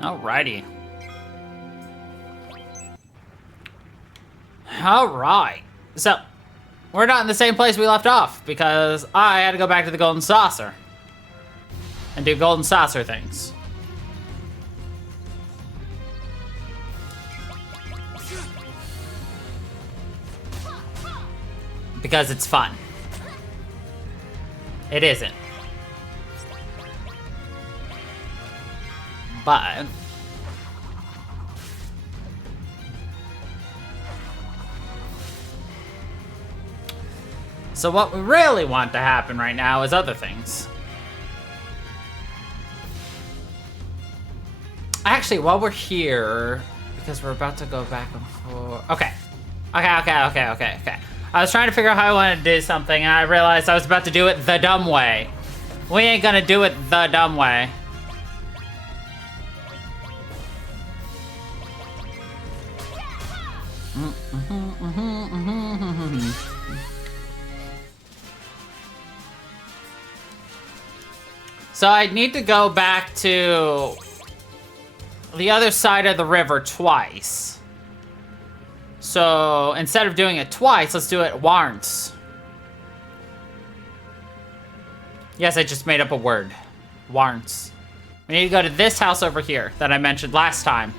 Alrighty. Alright. So, we're not in the same place we left off because I had to go back to the Golden Saucer and do Golden Saucer things. Because it's fun. It isn't. But so what we really want to happen right now is other things. Actually, while we're here, because we're about to go back and forth. Okay. I was trying to figure out how I wanted to do something, and I realized I was about to do it the dumb way. We ain't gonna do it the dumb way. So I need to go back to the other side of the river twice. So instead of doing it twice, let's do it once. Yes, I just made up a word. Once. We need to go to this house over here that I mentioned last time.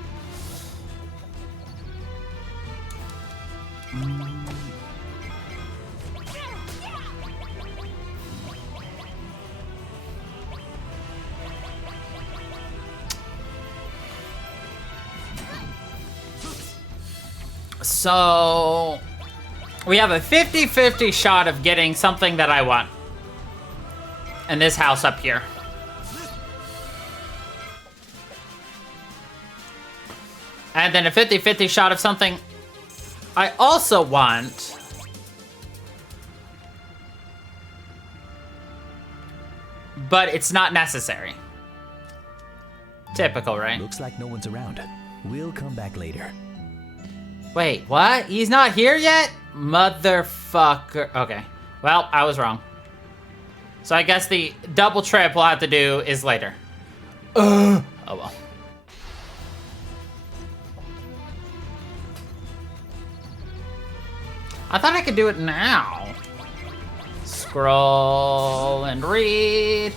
So we have a 50-50 shot of getting something that I want in this house up here. And then a 50-50 shot of something I also want. But it's not necessary. Typical, right? Looks like no one's around. We'll come back later. Wait, what? He's not here yet? Motherfucker. Okay. Well, I was wrong. So I guess the double trip we'll have to do is later. Oh well. I thought I could do it now. Scroll and read.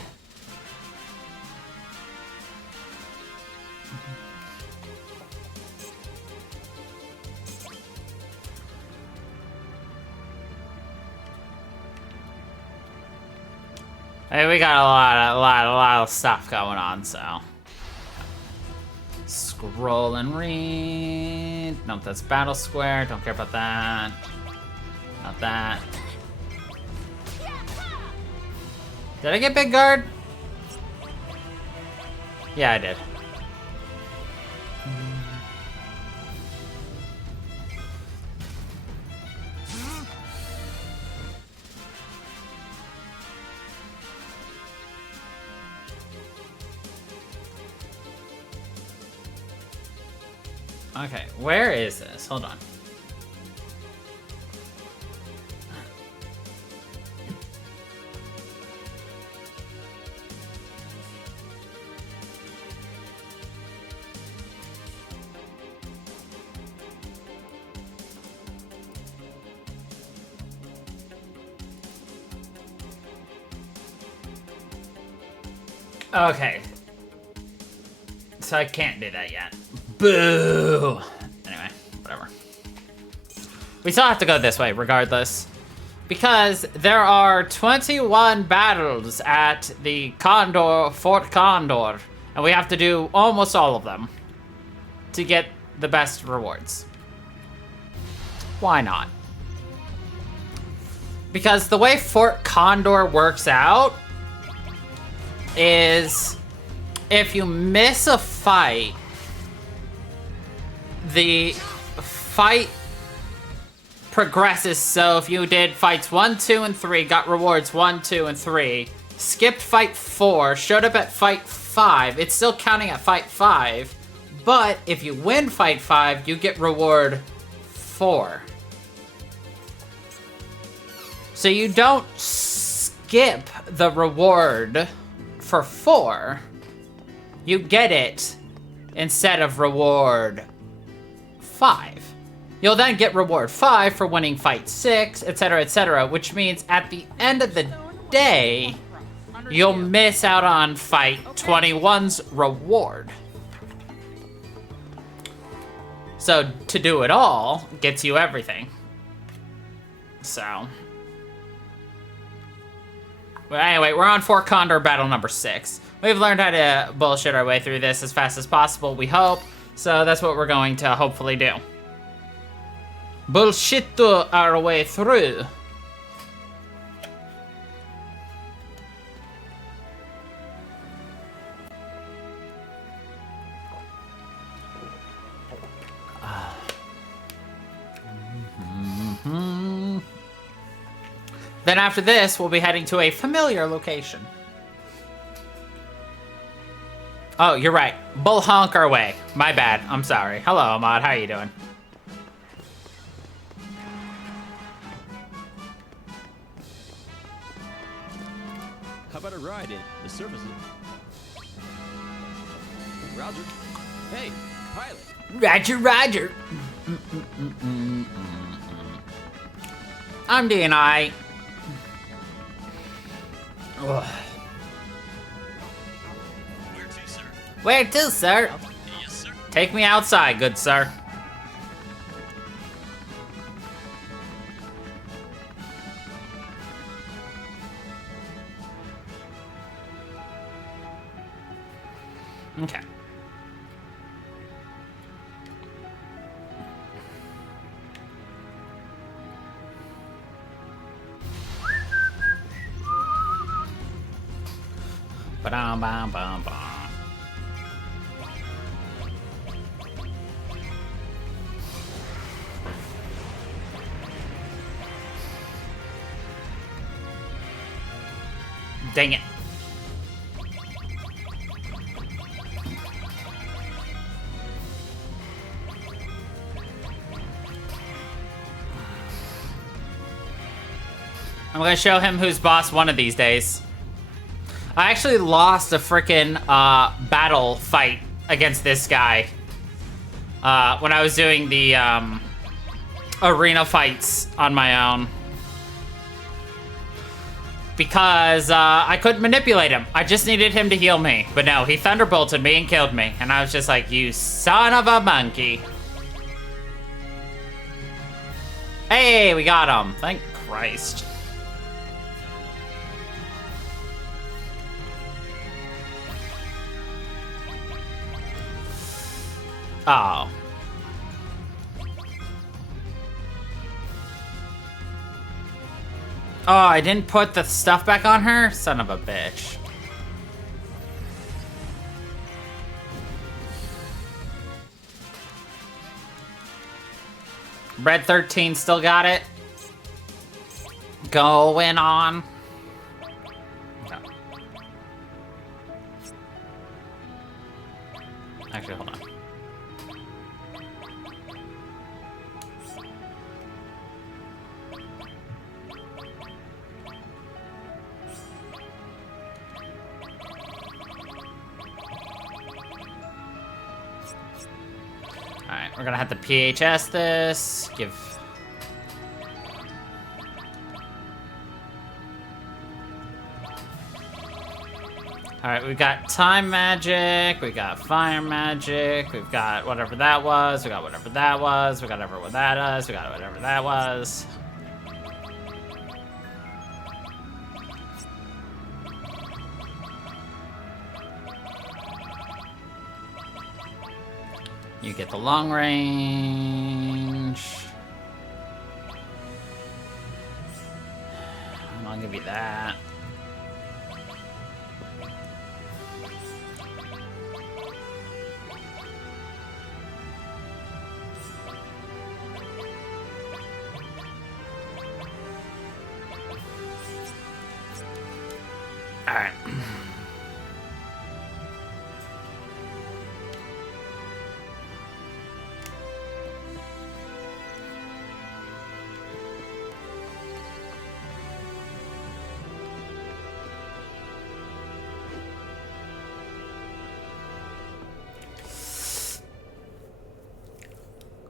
Hey, we got a lot of stuff going on, so. Scroll and read. Nope, that's Battle Square. Don't care about that. Not that. Did I get Big Guard? Yeah, I did. Okay, where is this? Hold on. Okay. So I can't do that yet. Boo! Anyway, whatever. We still have to go this way, regardless. Because there are 21 battles at the Fort Condor. And we have to do almost all of them to get the best rewards. Why not? Because the way Fort Condor works out is if you miss a fight, the fight progresses. So if you did fights 1, 2, and 3, got rewards 1, 2, and 3, skipped fight 4, showed up at fight 5, it's still counting at fight 5, but if you win fight 5, you get reward 4. So you don't skip the reward for 4. You get it instead of reward 5. You'll then get reward 5 for winning fight 6, etc., which means at the end of the day, you'll miss out on fight 21's reward. So to do it all gets you everything. So. But anyway, we're on Fort Condor battle number 6. We've learned how to bullshit our way through this as fast as possible, we hope. So that's what we're going to hopefully do. Bullshit our way through. Then after this, we'll be heading to a familiar location. Oh, you're right. Bull honk our way. My bad. I'm sorry. Hello, Ahmad. How are you doing? How about a ride in the services? Roger. Hey, pilot. Roger, Roger. I'm doing alright. Where to, sir? Where to, sir? Yes, sir. Take me outside, good sir. Okay. Ba-dum-bum-bum-bum. Dang it. I'm gonna show him who's boss one of these days. I actually lost a frickin' battle fight against this guy when I was doing the arena fights on my own. Because I couldn't manipulate him. I just needed him to heal me. But no, he thunderbolted me and killed me. And I was just like, you son of a monkey. Hey, we got him. Thank Christ. Oh. Oh, I didn't put the stuff back on her? Son of a bitch. Red 13 still got it. Going on. Okay. Actually, hold on. Alright, we're gonna have to PHS this. Give. Alright, we got time magic, we got fire magic, we've got whatever that was, we got whatever that was, we got whatever that is, we got whatever that was. You get the long range. And I'll give you that. All right.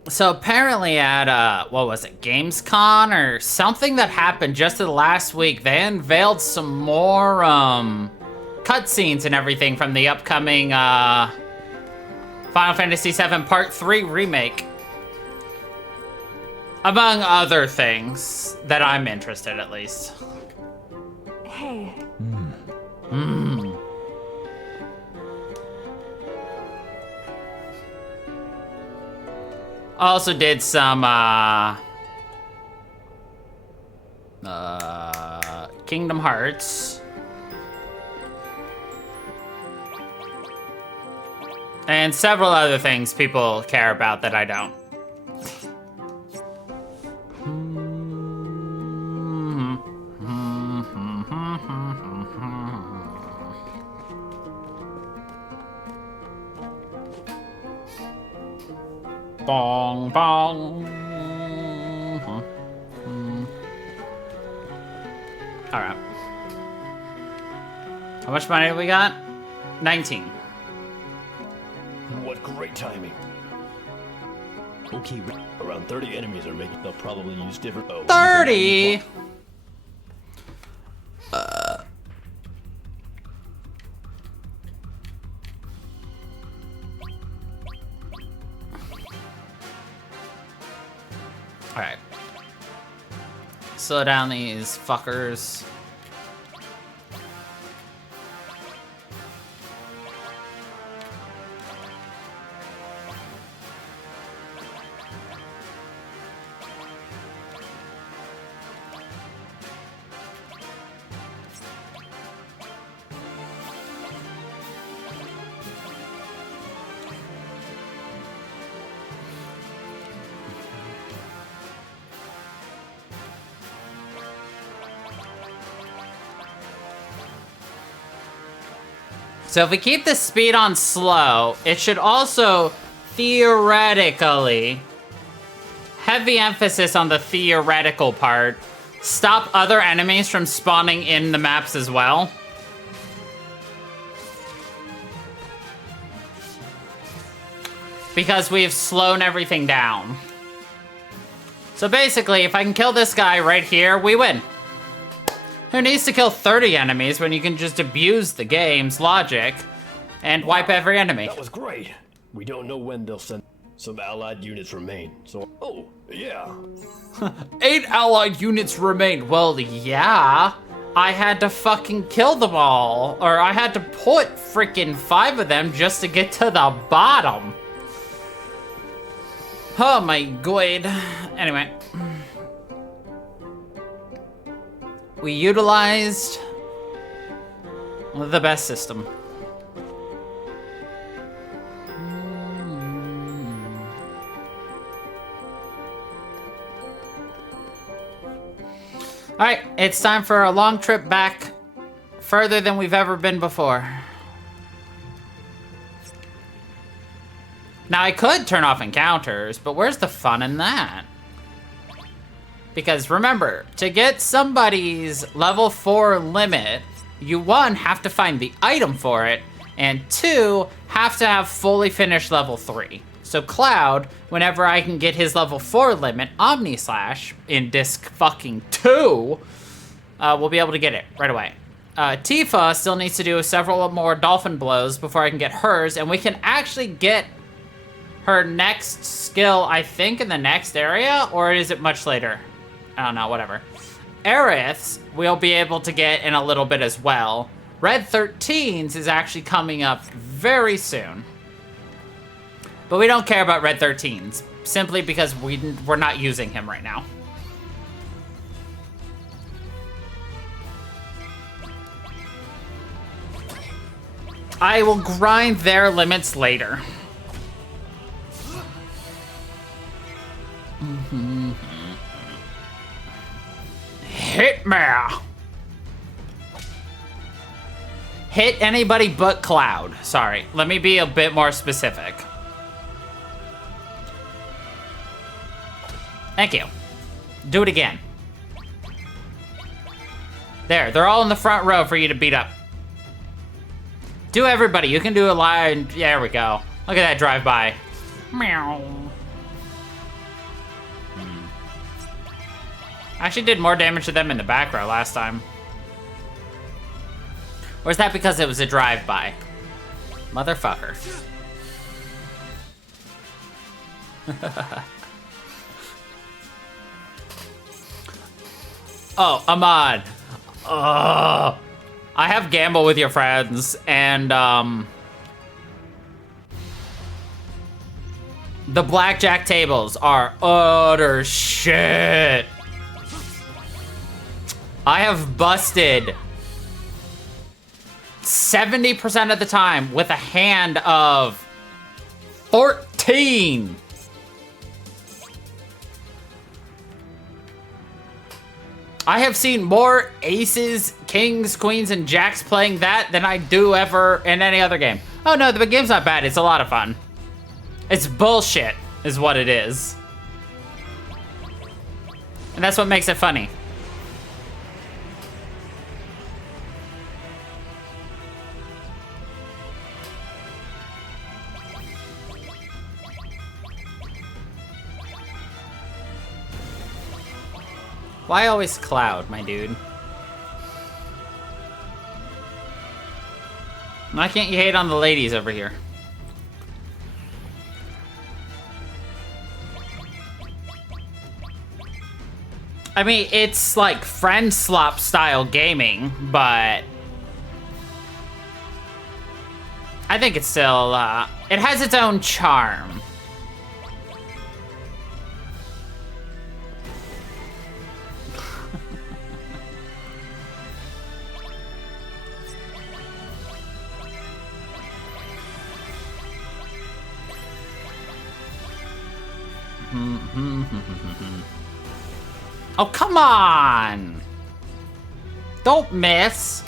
So apparently at, what was it, Gamescom or something that happened just in the last week, they unveiled some more, cutscenes and everything from the upcoming, Final Fantasy VII Part 3 remake. Among other things that I'm interested, at least. Hey. Also did some, Kingdom Hearts. And several other things people care about that I don't. Bong, bong. All right. How much money do we got? 19. What great timing. Okay, around 30 enemies are making. They'll probably use different. 30. All right. Slow down these fuckers. So if we keep the speed on slow, it should also theoretically, heavy emphasis on the theoretical part, stop other enemies from spawning in the maps as well. Because we've slowed everything down. So basically, if I can kill this guy right here, we win. Who needs to kill 30 enemies when you can just abuse the game's logic and wipe every enemy? That was great. We don't know when they'll send. Some allied units remain. So, oh yeah. 8 allied units remain. Well, yeah. I had to fucking kill them all. Or I had to put freaking 5 of them just to get to the bottom. Oh my god. Anyway. We utilized the best system. All right, it's time for a long trip back, further than we've ever been before. Now I could turn off encounters, but where's the fun in that? Because remember, to get somebody's level 4 limit, you 1, have to find the item for it, and 2, have to have fully finished level 3. So Cloud, whenever I can get his level 4 limit, Omni Slash, in disc fucking 2, we'll be able to get it right away. Tifa still needs to do several more dolphin blows before I can get hers, and we can actually get her next skill, I think, in the next area, or is it much later? I don't know, whatever. Aerith's we'll be able to get in a little bit as well. Red 13's is actually coming up very soon. But we don't care about Red 13's, simply because we're not using him right now. I will grind their limits later. Hit me! Hit anybody but Cloud. Sorry, let me be a bit more specific. Thank you. Do it again. There, they're all in the front row for you to beat up. Do everybody, you can do a line. Yeah, there we go. Look at that drive-by. Meow. I actually did more damage to them in the back row last time. Or is that because it was a drive-by? Motherfucker. Oh, Ahmad. I have Gamble with your friends, and the blackjack tables are utter shit. I have busted 70% of the time with a hand of 14. I have seen more aces, kings, queens, and jacks playing that than I do ever in any other game. Oh no, the game's not bad. It's a lot of fun. It's bullshit, is what it is. And that's what makes it funny. Why always Cloud, my dude? Why can't you hate on the ladies over here? I mean, it's like friend slop style gaming, but I think it's still, it has its own charm. Oh, come on! Don't miss!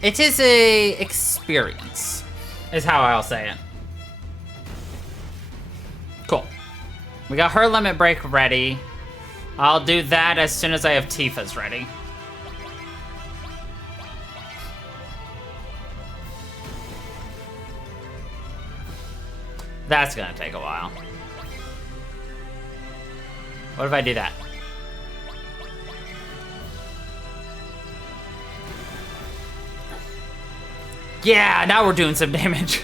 It is a experience, is how I'll say it. Cool. We got her limit break ready. I'll do that as soon as I have Tifa's ready. That's gonna take a while. What if I do that? Yeah, now we're doing some damage.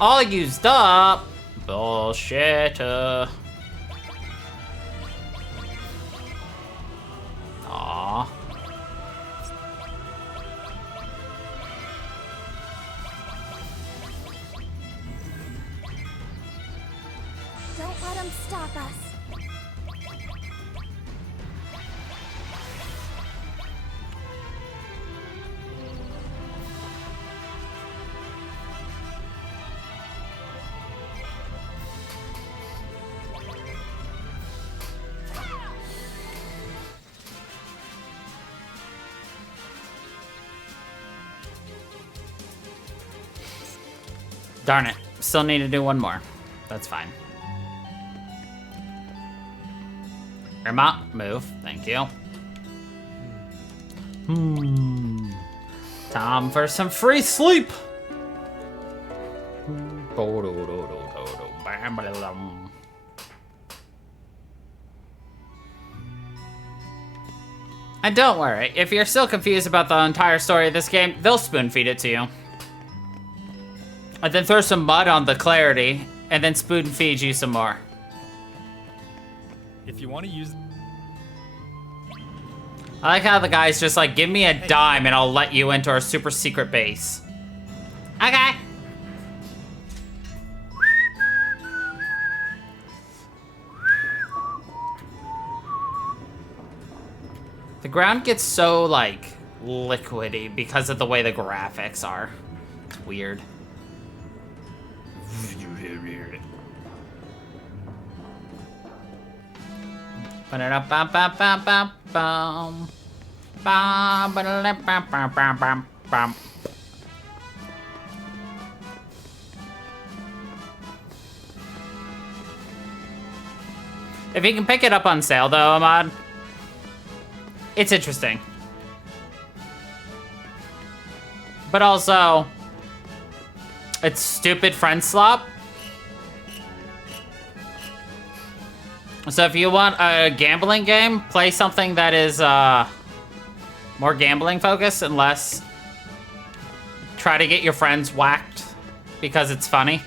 All used up. Bullshit. Aw. Don't let him stop us. Darn it. Still need to do one more. That's fine. Irma, move. Thank you. Time for some free sleep. And don't worry, if you're still confused about the entire story of this game, they'll spoon feed it to you. And then throw some mud on the clarity, and then spoon feed you some more. If you want to use... I like how the guy's just like, give me a dime and I'll let you into our super secret base. Okay. ground gets so, like, liquidy because of the way the graphics are. It's weird. Ba-da-da-bam-bam-bam-bam-bam. Ba-ba-da-da-bam-bam-bam-bam. If you can pick it up on sale, though, Ahmad, it's interesting. But also, it's stupid friend slop. So if you want a gambling game, play something that is more gambling focused and less try to get your friends whacked because it's funny.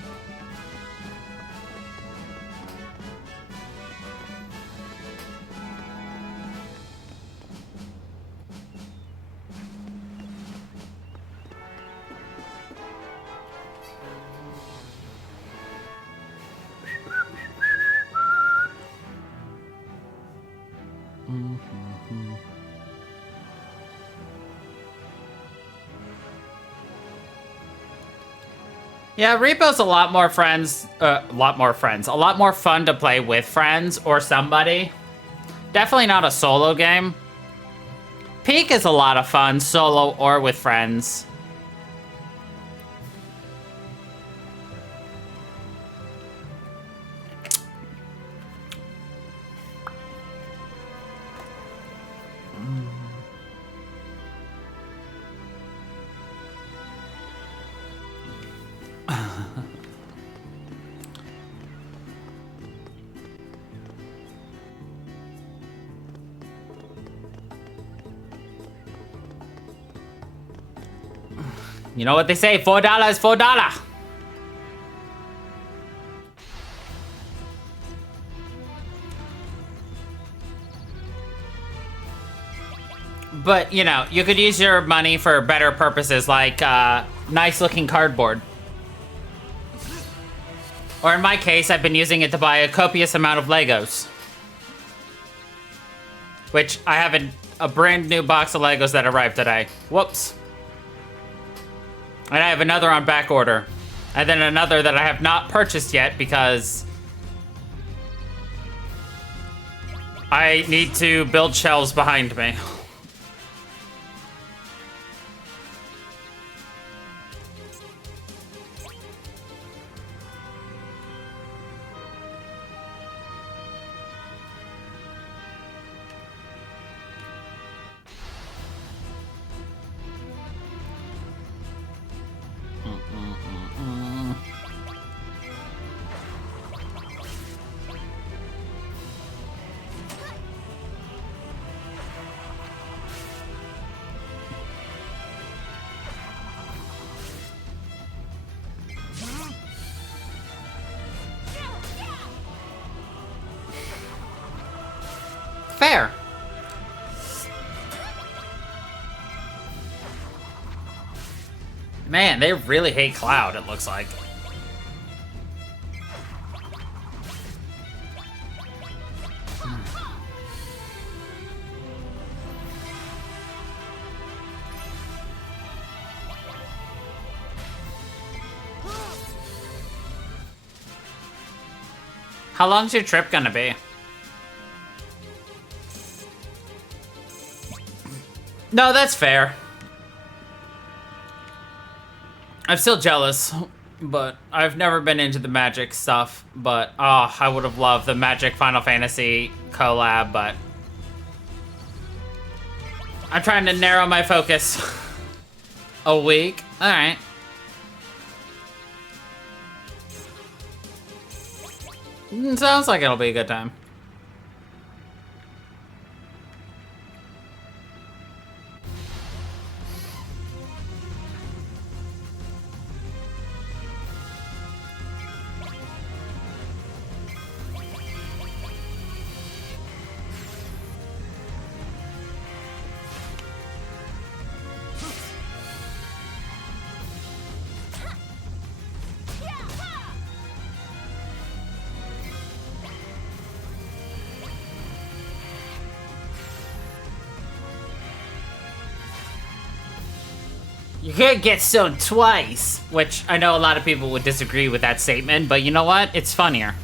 Yeah, Repo's a lot more fun to play with friends or somebody. Definitely not a solo game. Peak is a lot of fun, solo or with friends. You know what they say, $4 is $4. But, you know, you could use your money for better purposes, like nice looking cardboard. Or in my case, I've been using it to buy a copious amount of Legos. Which I have a brand new box of Legos that arrived today. Whoops. And I have another on back order. And then another that I have not purchased yet because I need to build shelves behind me. Fair. Man, they really hate Cloud, it looks like. How long's your trip gonna be? No, that's fair. I'm still jealous, but I've never been into the Magic stuff, but oh, I would have loved the Magic Final Fantasy collab, but I'm trying to narrow my focus. A week? Alright. Sounds like it'll be a good time. You can't get stoned twice, which I know a lot of people would disagree with that statement, but you know what? It's funnier.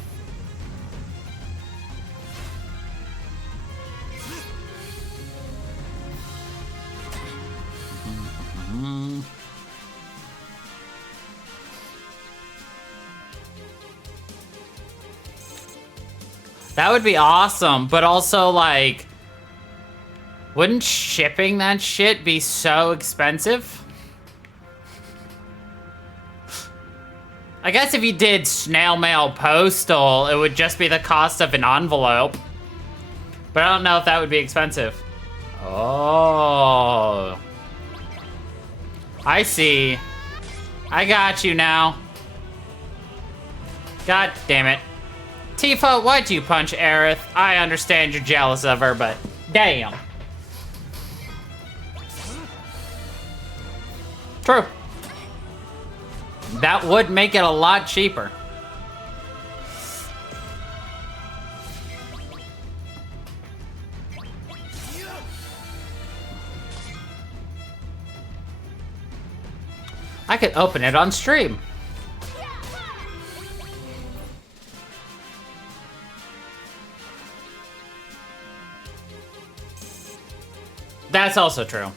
That would be awesome, but also, like, wouldn't shipping that shit be so expensive? I guess if you did snail mail postal, it would just be the cost of an envelope. But I don't know if that would be expensive. Oh. I see. I got you now. God damn it. Tifa, why'd you punch Aerith? I understand you're jealous of her, but damn. True. That would make it a lot cheaper. I could open it on stream. That's also true.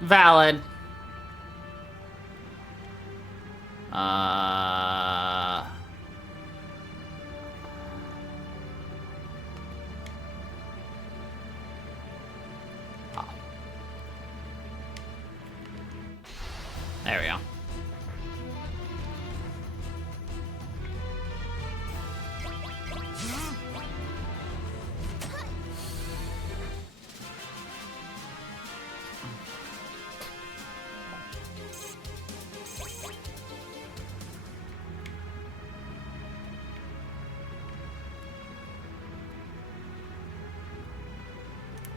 Valid. There we go.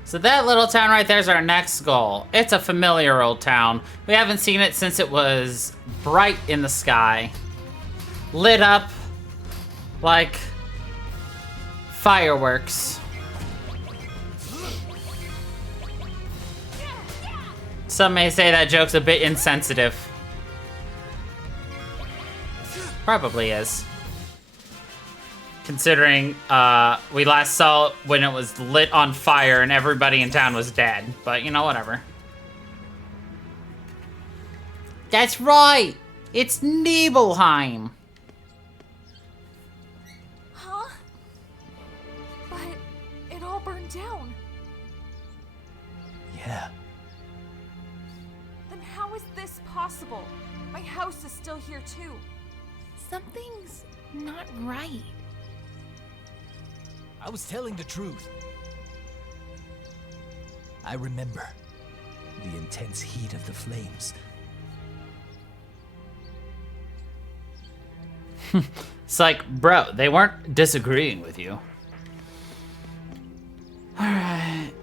So that little town right there is our next goal. It's a familiar old town. We haven't seen it since it was bright in the sky. Lit up like fireworks. Some may say that joke's a bit insensitive. Probably is. Considering we last saw it when it was lit on fire and everybody in town was dead. But, you know, whatever. That's right! It's Nibelheim! Huh? But it all burned down. Yeah. Then how is this possible? My house is still here too. Something's not right. I was telling the truth. I remember the intense heat of the flames. It's like, bro, they weren't disagreeing with you. Alright.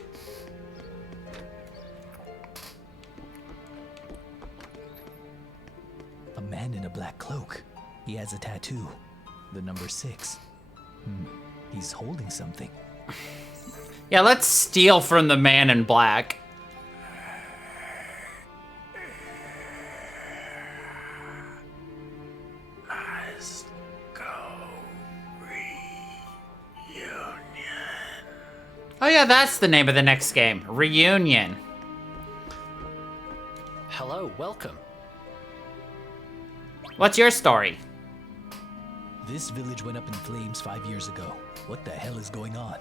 A man in a black cloak. He has a tattoo. The number 6. He's holding something. Yeah, let's steal from the man in black. Let's go reunion. Oh yeah, that's the name of the next game. Reunion. Hello, welcome. What's your story? This village went up in flames 5 years ago. What the hell is going on?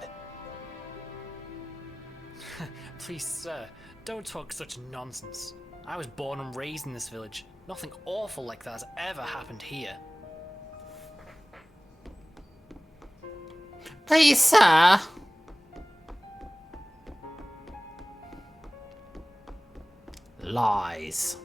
Please, sir, don't talk such nonsense. I was born and raised in this village. Nothing awful like that has ever happened here. Please, sir. Lies.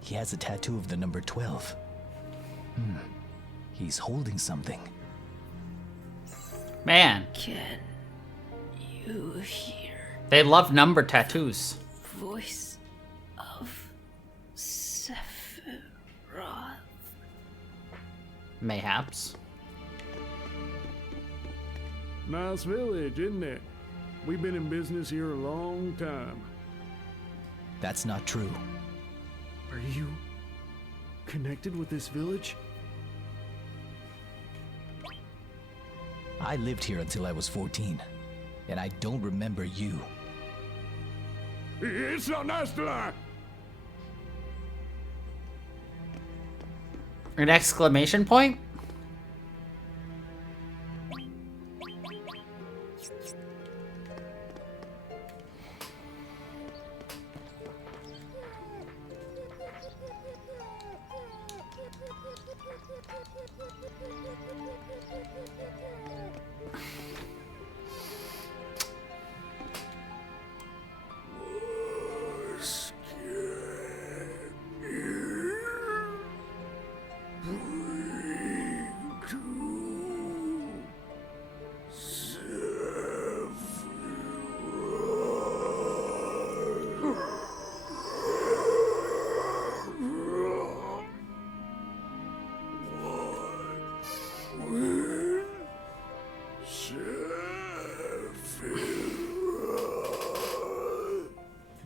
He has a tattoo of the number 12. He He's holding something. Man, Can you hear they love number tattoos. voice of Sephiroth? Mayhaps. Nice village, isn't it? We've been in business here a long time. That's not true. Are you connected with this village? I lived here until I was 14, and I don't remember you. It's not nice to lie. An exclamation point?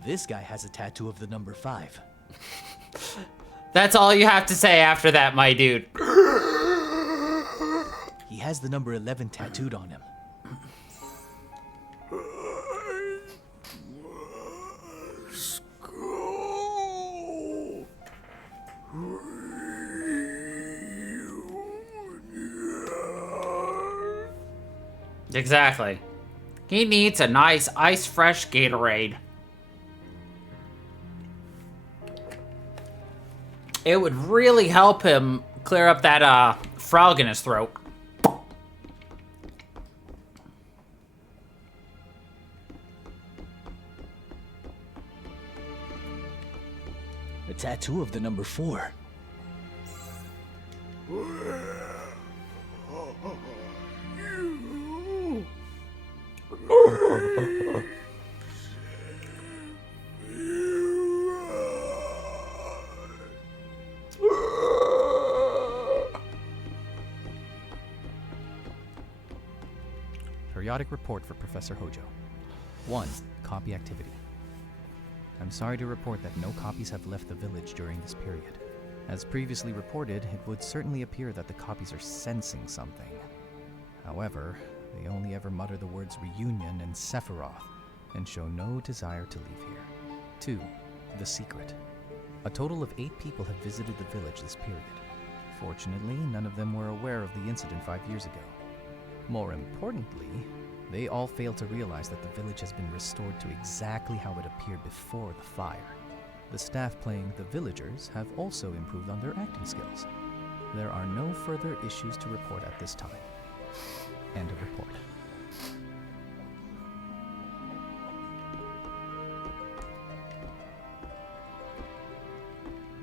This guy has a tattoo of the number 5. That's all you have to say after that, my dude. He has the number 11 tattooed on him. Exactly. He needs a nice ice fresh Gatorade. It would really help him clear up that frog in his throat. A tattoo of the number 4. Periodic report for Professor Hojo. 1. Copy activity. I'm sorry to report that no copies have left the village during this period. As previously reported, it would certainly appear that the copies are sensing something. However, they only ever mutter the words reunion and Sephiroth, and show no desire to leave here. 2. The secret. A total of 8 people have visited the village this period. Fortunately, none of them were aware of the incident 5 years ago. More importantly, they all failed to realize that the village has been restored to exactly how it appeared before the fire. The staff playing the villagers have also improved on their acting skills. There are no further issues to report at this time. End of report.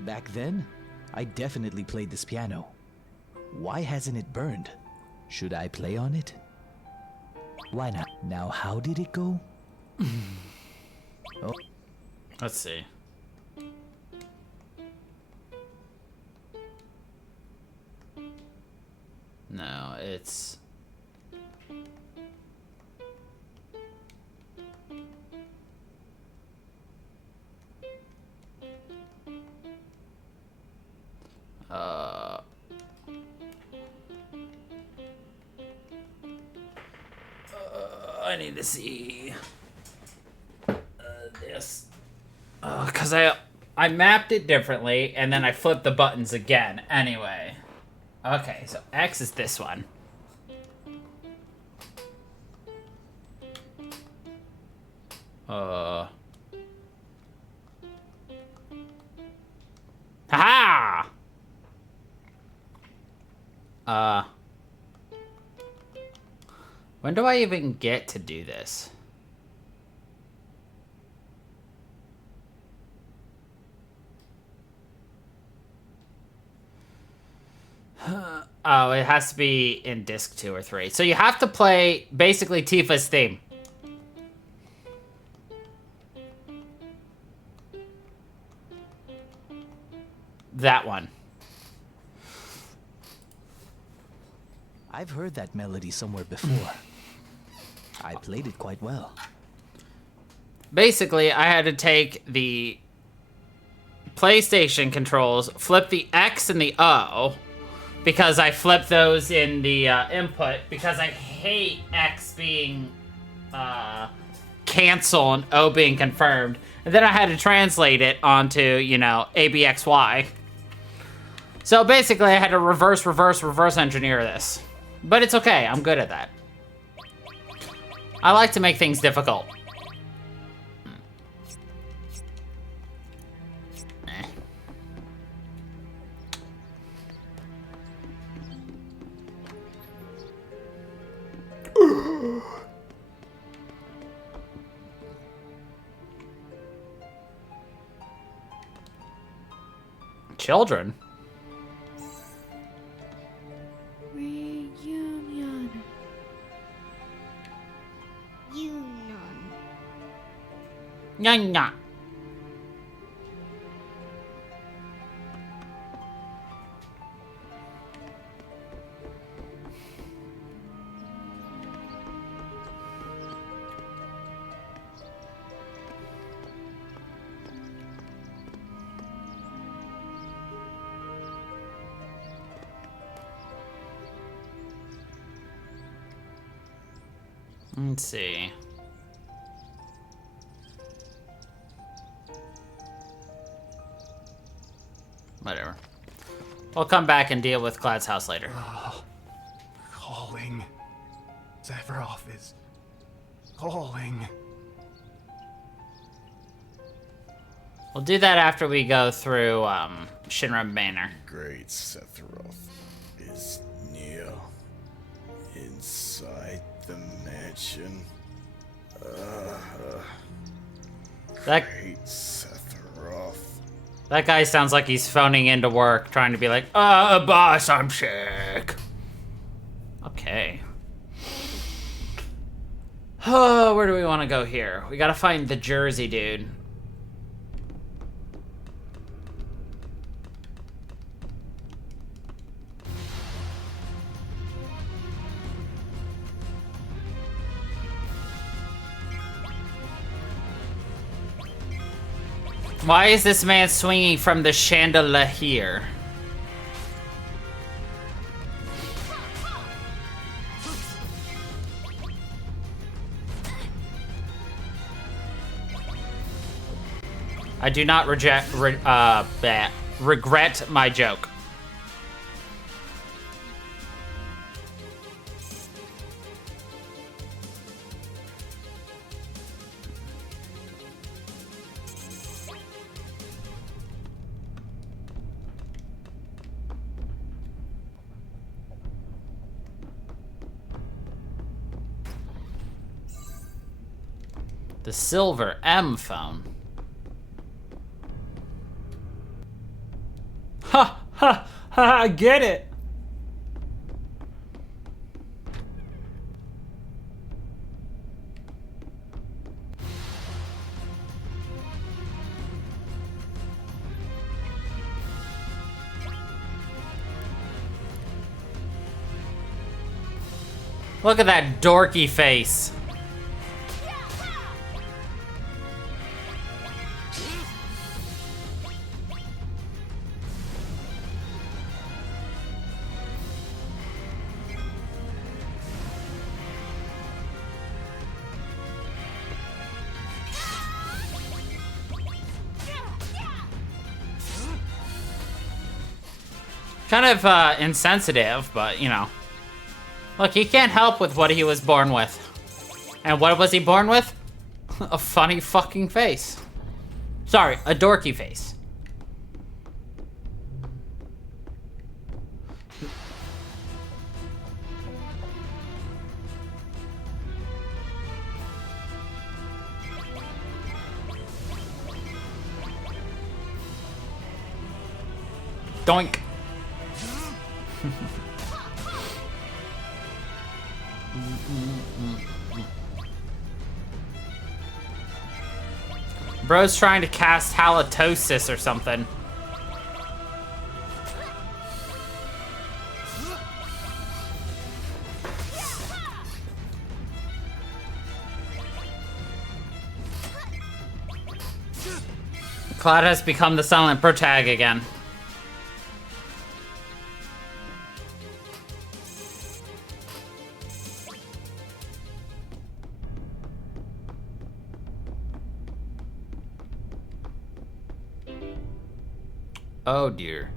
Back then, I definitely played this piano. Why hasn't it burned? Should I play on it? Why not? Now, how did it go? Oh. Let's see. No, it's... I need to see this, cause I mapped it differently and then I flipped the buttons again. Anyway, okay, so X is this one. Haha! When do I even get to do this? Oh, it has to be in disc 2 or 3. So you have to play basically Tifa's theme. That one. I've heard that melody somewhere before. I played it quite well. Basically, I had to take the PlayStation controls, flip the X and the O, because I flipped those in the input, because I hate X being cancel and O being confirmed. And then I had to translate it onto, you know, ABXY. So basically, I had to reverse engineer this. But it's okay, I'm good at that. I like to make things difficult. Children? Reunion. Nya. Let's see. Whatever. We'll come back and deal with Clad's house later. Calling. Sephiroth is calling. We'll do that after we go through Shinra Manor. Great Sephiroth is near. Inside the mansion. That Great Sephiroth. That guy sounds like he's phoning into work, trying to be like, boss, I'm sick. Okay. Oh, where do we want to go here? We gotta find the Jersey dude. Why is this man swinging from the chandelier? I do not regret my joke. The silver M phone. Ha ha ha! I get it. Look at that dorky face. Kind of insensitive, but you know. Look, he can't help with what he was born with. And what was he born with? A funny fucking face. Sorry, a dorky face. Doink. Bro's trying to cast halitosis or something. Cloud has become the silent protag again. Oh dear.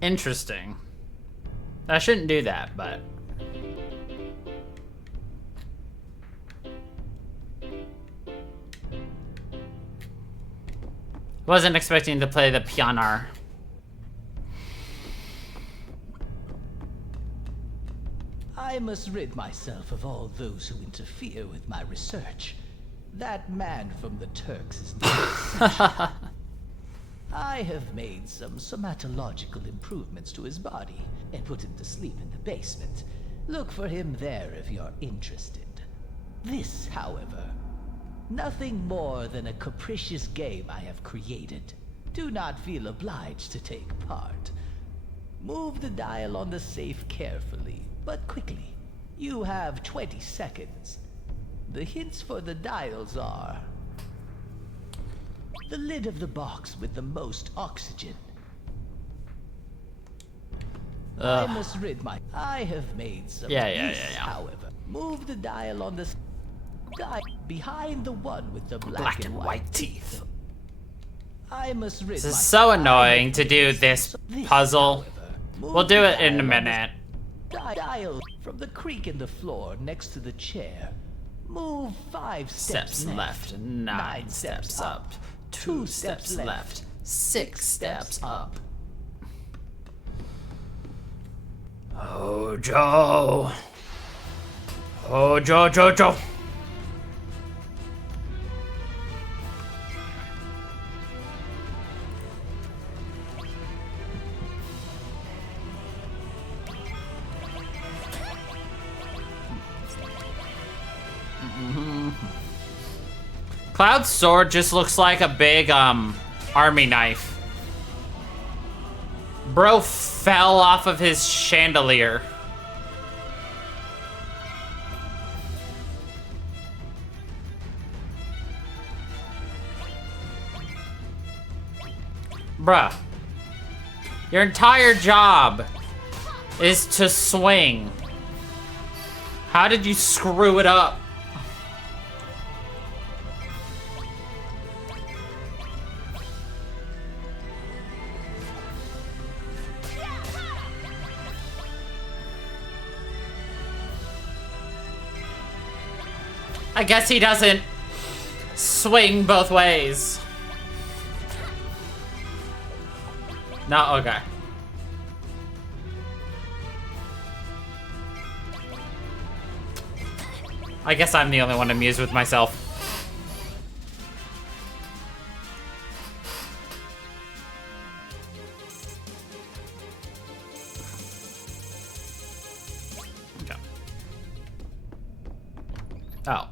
Interesting. I shouldn't do that, but... Wasn't expecting to play the piano. I must rid myself of all those who interfere with my research. That man from the Turks is not I have made some somatological improvements to his body and put him to sleep in the basement. Look for him there if you're interested. This, however, nothing more than a capricious game I have created. Do not feel obliged to take part. Move the dial on the safe carefully, but quickly. You have 20 seconds. The hints for the dials are... the lid of the box with the most oxygen. I must rid my... I have made some... Yeah. However, move the dial on the... dial behind the one with the black and white teeth. I must rid This is so annoying to do this puzzle. We'll do it in a minute. Dial from the creak in the floor next to the chair. Move 5 Steps left, 9 steps up. 2 steps left, 6 steps up. Hojo. Hojo. Cloud's sword just looks like a big, army knife. Bro fell off of his chandelier. Bruh. Your entire job is to swing. How did you screw it up? I guess he doesn't swing both ways. No, okay. I guess I'm the only one amused with myself. Okay. Oh.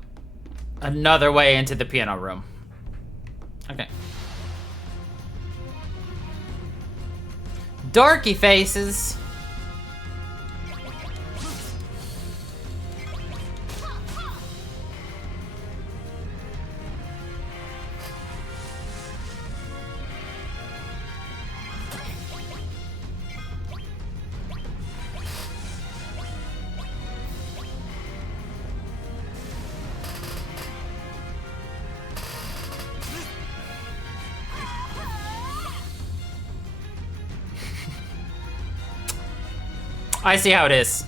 Another way into the piano room. Okay. Dorky faces. I see how it is.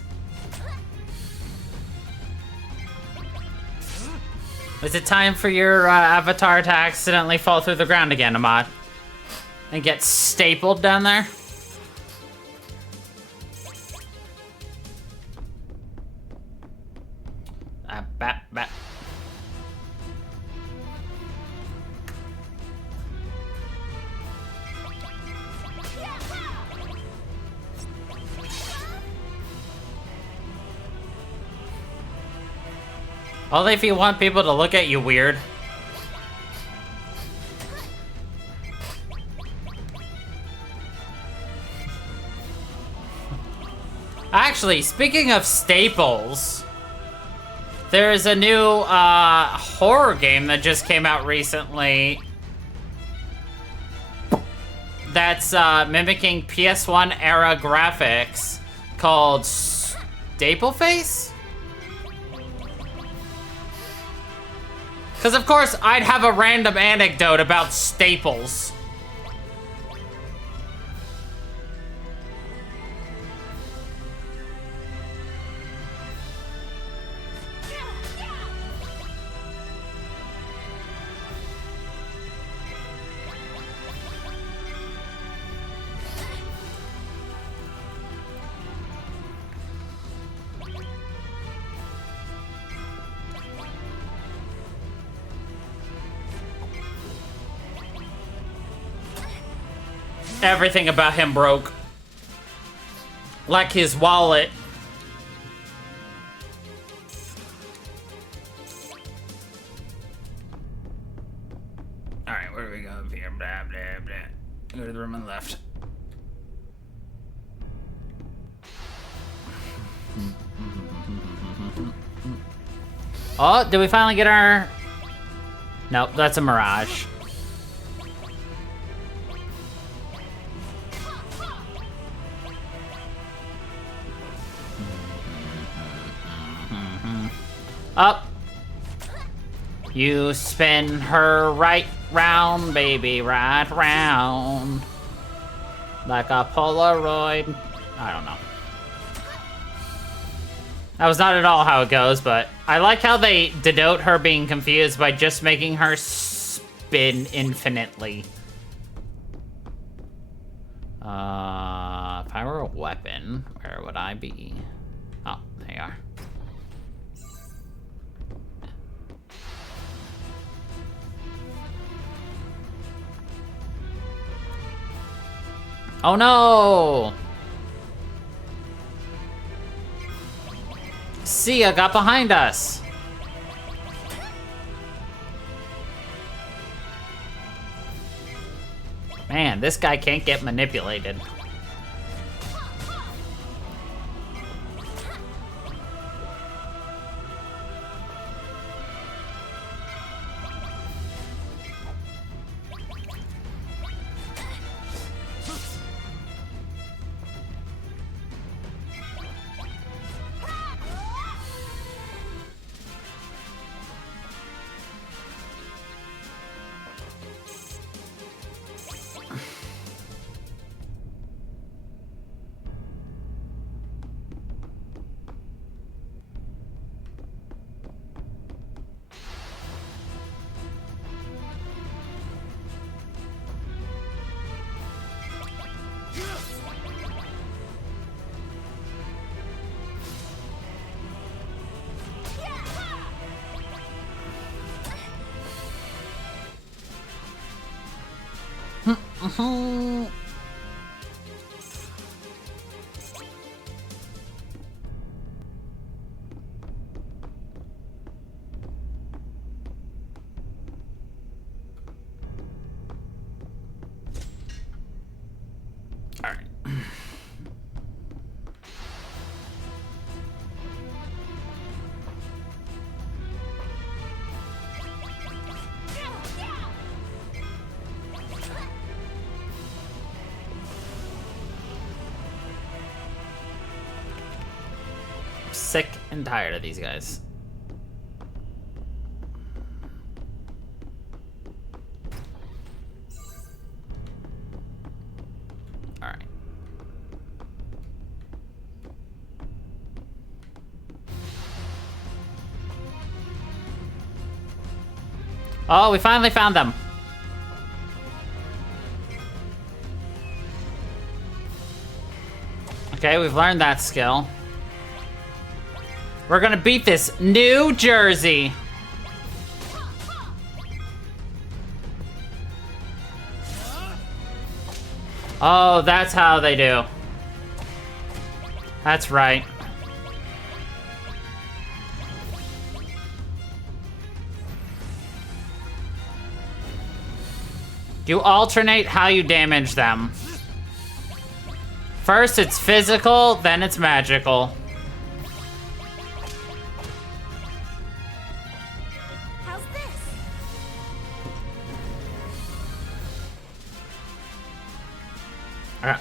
Is it time for your avatar to accidentally fall through the ground again, Ahmad? And get stapled down there? Bat. Only if you want people to look at you weird. Actually, speaking of staples, there's a new horror game that just came out recently that's mimicking PS1 era graphics called Staple Face? Because of course I'd have a random anecdote about staples. Everything about him broke. Like his wallet. Alright, where do we go up here? Blah, blah, blah. Go to the room on the left. Oh, did we finally get our... Nope, that's a mirage. Up. You spin her right round, baby, right round. Like a Polaroid. I don't know. That was not at all how it goes, but I like how they denote her being confused by just making her spin infinitely. If I were a weapon, where would I be? Oh, there you are. Oh no! Sia got behind us! Man, this guy can't get manipulated. Sick and tired of these guys. All right. Oh, we finally found them. Okay, we've learned that skill. We're gonna beat this New Jersey. Oh, that's how they do. That's right. You alternate how you damage them. First it's physical, then it's magical. How's this? Alright.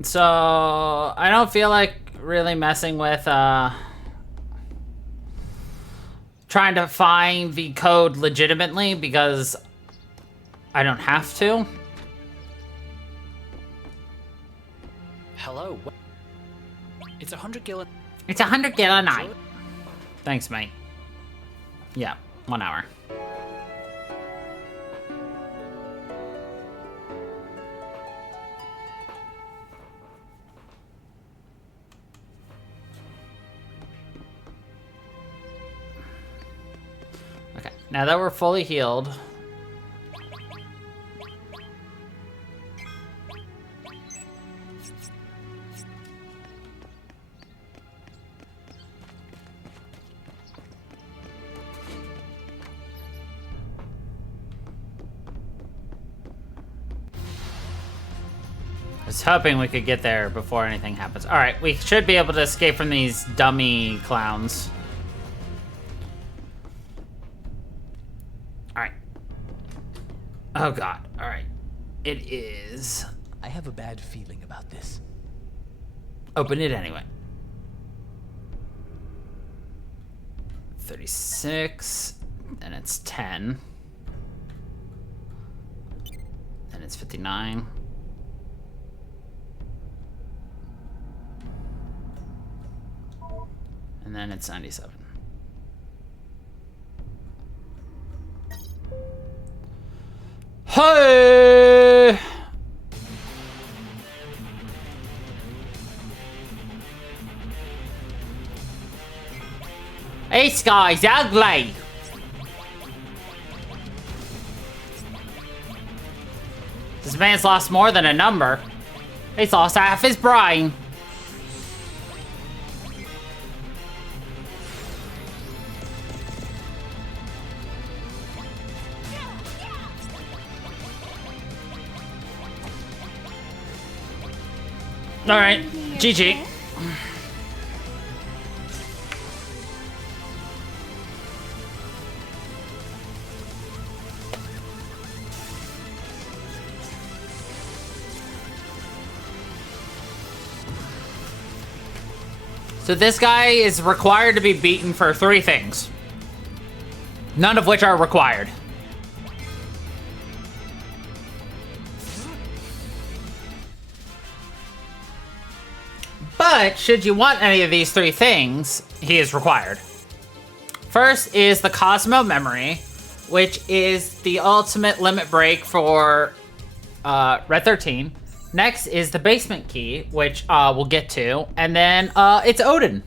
So, I don't feel like really messing with, trying to find the code legitimately because I don't have to. Hello. It's 100 gil. It's 100 gil a night. Thanks, mate. Yeah, 1 hour. Okay, now that we're fully healed. I was hoping we could get there before anything happens. All right, we should be able to escape from these dummy clowns. All right. Oh God. All right. It is. I have a bad feeling about this. Open it anyway. 36. Then it's 10. Then it's 59. And then it's 97. Hey! This guy's ugly! This man's lost more than a number. He's lost half his brain. All right, GG. So this guy is required to be beaten for 3 things, none of which are required. But should you want any of these 3 things, he is required. First is the Cosmo Memory, which is the ultimate limit break for Red 13. Next is the Basement Key, which we'll get to. And then it's Odin.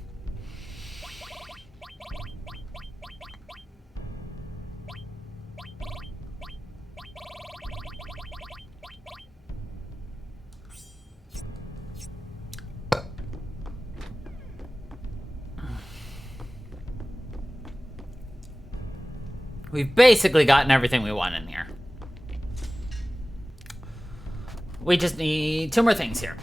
We've basically gotten everything we want in here. We just need 2 more things here.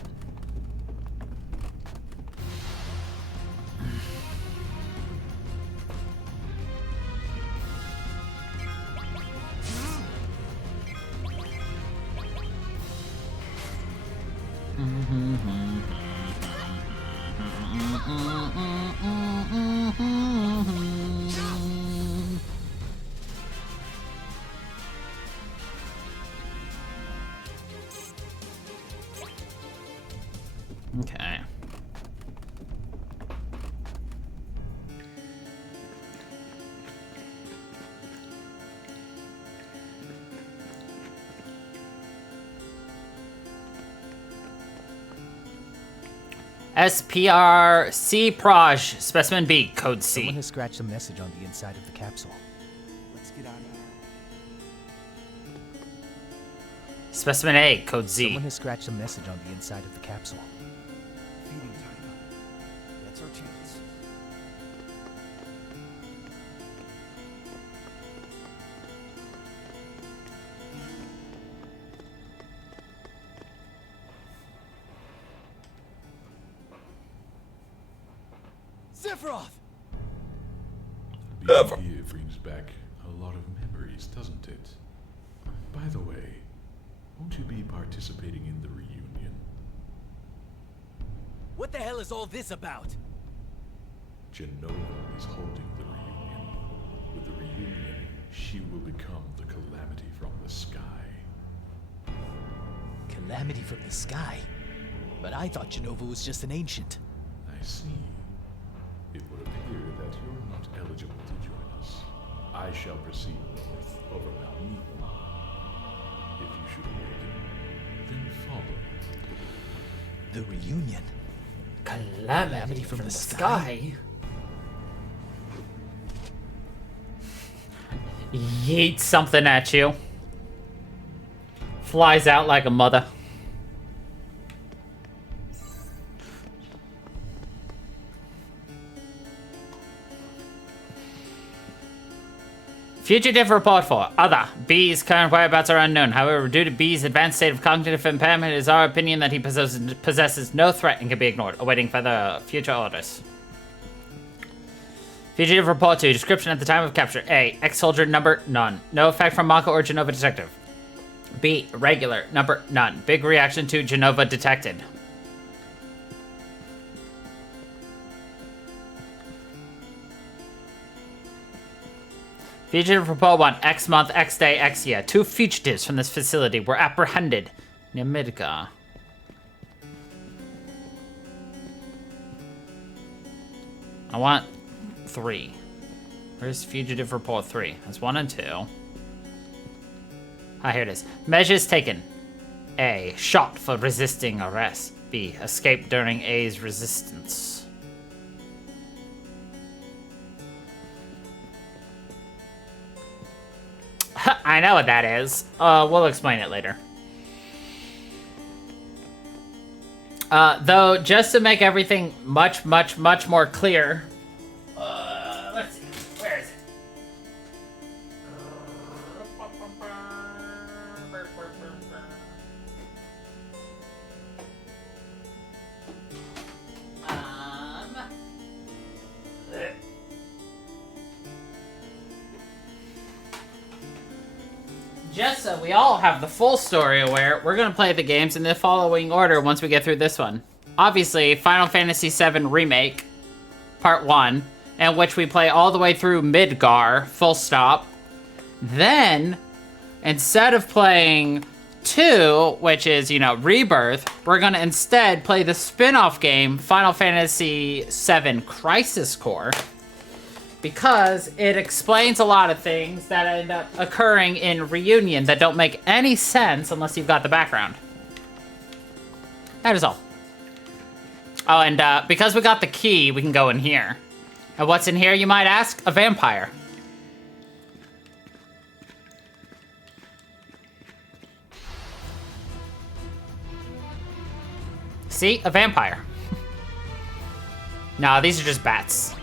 SPRC Proj, Specimen B, Code C. Someone has scratched a message on the inside of the capsule. Let's get out of here. Specimen A, Code Z. Someone has scratched a message on the inside of the capsule. Feeding time. That's our chance. Sephiroth! Being here brings back a lot of memories, doesn't it? By the way, won't you be participating in the reunion? What the hell is all this about? Genova is holding the reunion. With the reunion, she will become the calamity from the sky. Calamity from the sky? But I thought Genova was just an ancient. I see. It would appear that you're not eligible to join us. I shall proceed north over Mount Newton. If you should awaken, then follow me. The reunion? Calamity from the sky? Yeet something at you. Flies out like a mother. Fugitive report for Other. B's current whereabouts are unknown. However, due to B's advanced state of cognitive impairment, it is our opinion that he possesses no threat and can be ignored, awaiting further future orders. Fugitive report 2. Description at the time of capture. A. Ex-soldier number none. No effect from Mako or Genova detective. B. Regular number none. Big reaction to Genova detected. Fugitive report 1. X month, X day, X year. 2 fugitives from this facility were apprehended near Midgar. I want 3. Where's fugitive report 3? That's 1 and 2. Ah, here it is. Measures taken. A. Shot for resisting arrest. B. Escaped during A's resistance. I know what that is. We'll explain it later. Though, just to make everything much more clear. Let's see. Where is it? Just so we all have the full story aware, we're gonna play the games in the following order once we get through this one. Obviously, Final Fantasy VII Remake, Part 1, in which we play all the way through Midgar, full stop. Then, instead of playing 2, which is, Rebirth, we're gonna instead play the spin-off game, Final Fantasy VII Crisis Core, because it explains a lot of things that end up occurring in Reunion that don't make any sense unless you've got the background. That is all. Oh, and because we got the key, we can go in here. And what's in here, you might ask? A vampire. See? A vampire. No, these are just bats.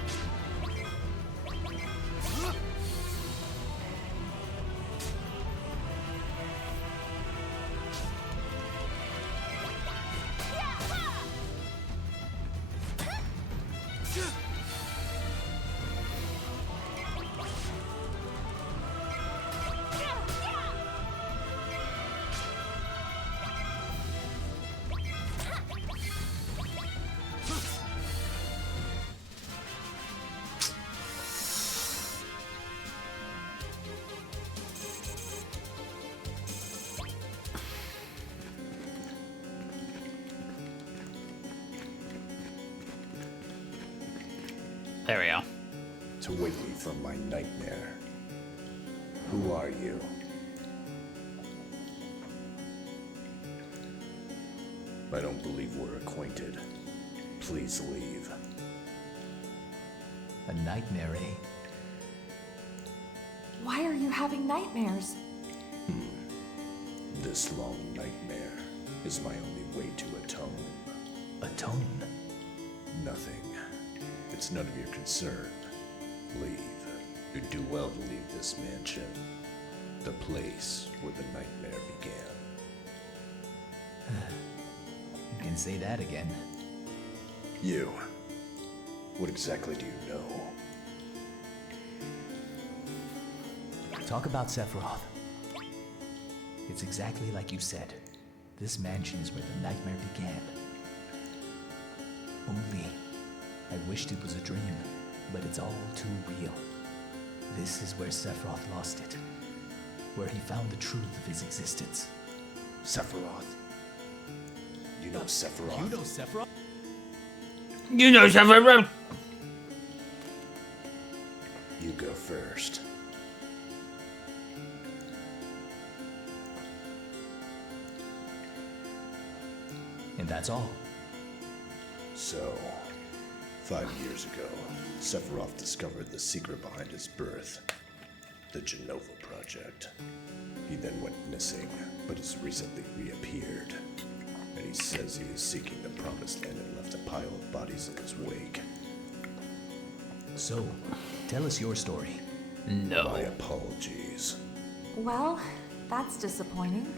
There we go. To wake me from my nightmare. Who are you? I don't believe we're acquainted. Please leave. A nightmare, eh? Why are you having nightmares? This long nightmare is my only way to atone. Atone? Nothing. It's none of your concern. Leave. You'd do well to leave this mansion. The place where the nightmare began. You can say that again. You. What exactly do you know? Talk about Sephiroth. It's exactly like you said. This mansion is where the nightmare began. Only, I wished it was a dream, but it's all too real. This is where Sephiroth lost it. Where he found the truth of his existence. Sephiroth. You know Sephiroth? You know Sephiroth? You know Sephiroth. You go first. And that's all. So, 5 years ago, Sephiroth discovered the secret behind his birth, the Genova Project. He then went missing, but has recently reappeared. And he says he is seeking the Promised Land and left a pile of bodies in his wake. So, tell us your story. No. My apologies. Well, that's disappointing.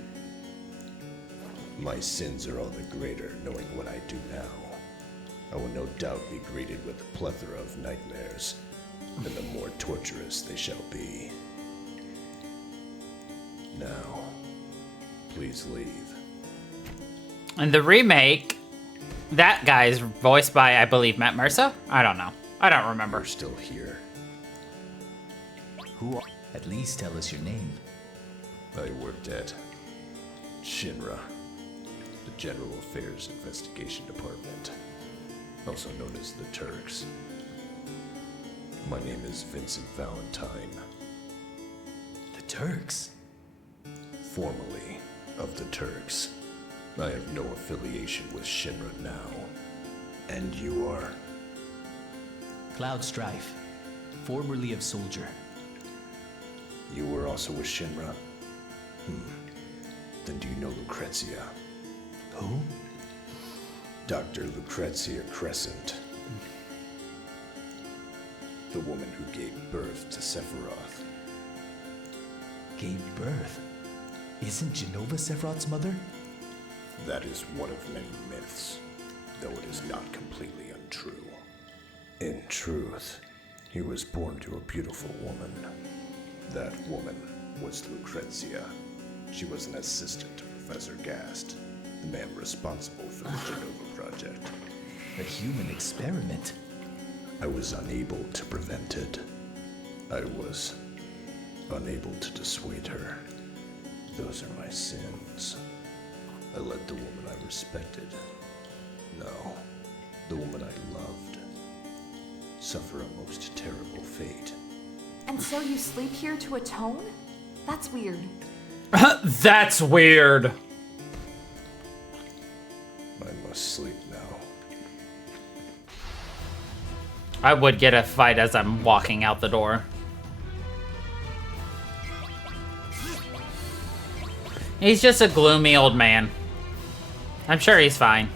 My sins are all the greater knowing what I do now. I will no doubt be greeted with a plethora of nightmares, and the more torturous they shall be. Now, please leave. In the remake, that guy's voiced by, I believe, Matt Mercer? I don't know. I don't remember. You're still here. Who are... At least tell us your name. I worked at Shinra, the General Affairs Investigation Department, also known as the Turks. My name is Vincent Valentine. The Turks? Formerly of the Turks. I have no affiliation with Shinra now. And you are? Cloud Strife, formerly of Soldier. You were also with Shinra? Then do you know Lucrezia? Who? Dr. Lucrezia Crescent. The woman who gave birth to Sephiroth. Gave birth? Isn't Genova Sephiroth's mother? That is one of many myths, though it is not completely untrue. In truth, he was born to a beautiful woman. That woman was Lucrezia. She was an assistant to Professor Gast, the man responsible for the Genova Project. A human experiment? I was unable to prevent it. I was unable to dissuade her. Those are my sins. I let the woman I respected, no, the woman I loved, suffer a most terrible fate. And so you sleep here to atone? That's weird. That's weird. I must sleep now. I would get a fight as I'm walking out the door. He's just a gloomy old man. I'm sure he's fine.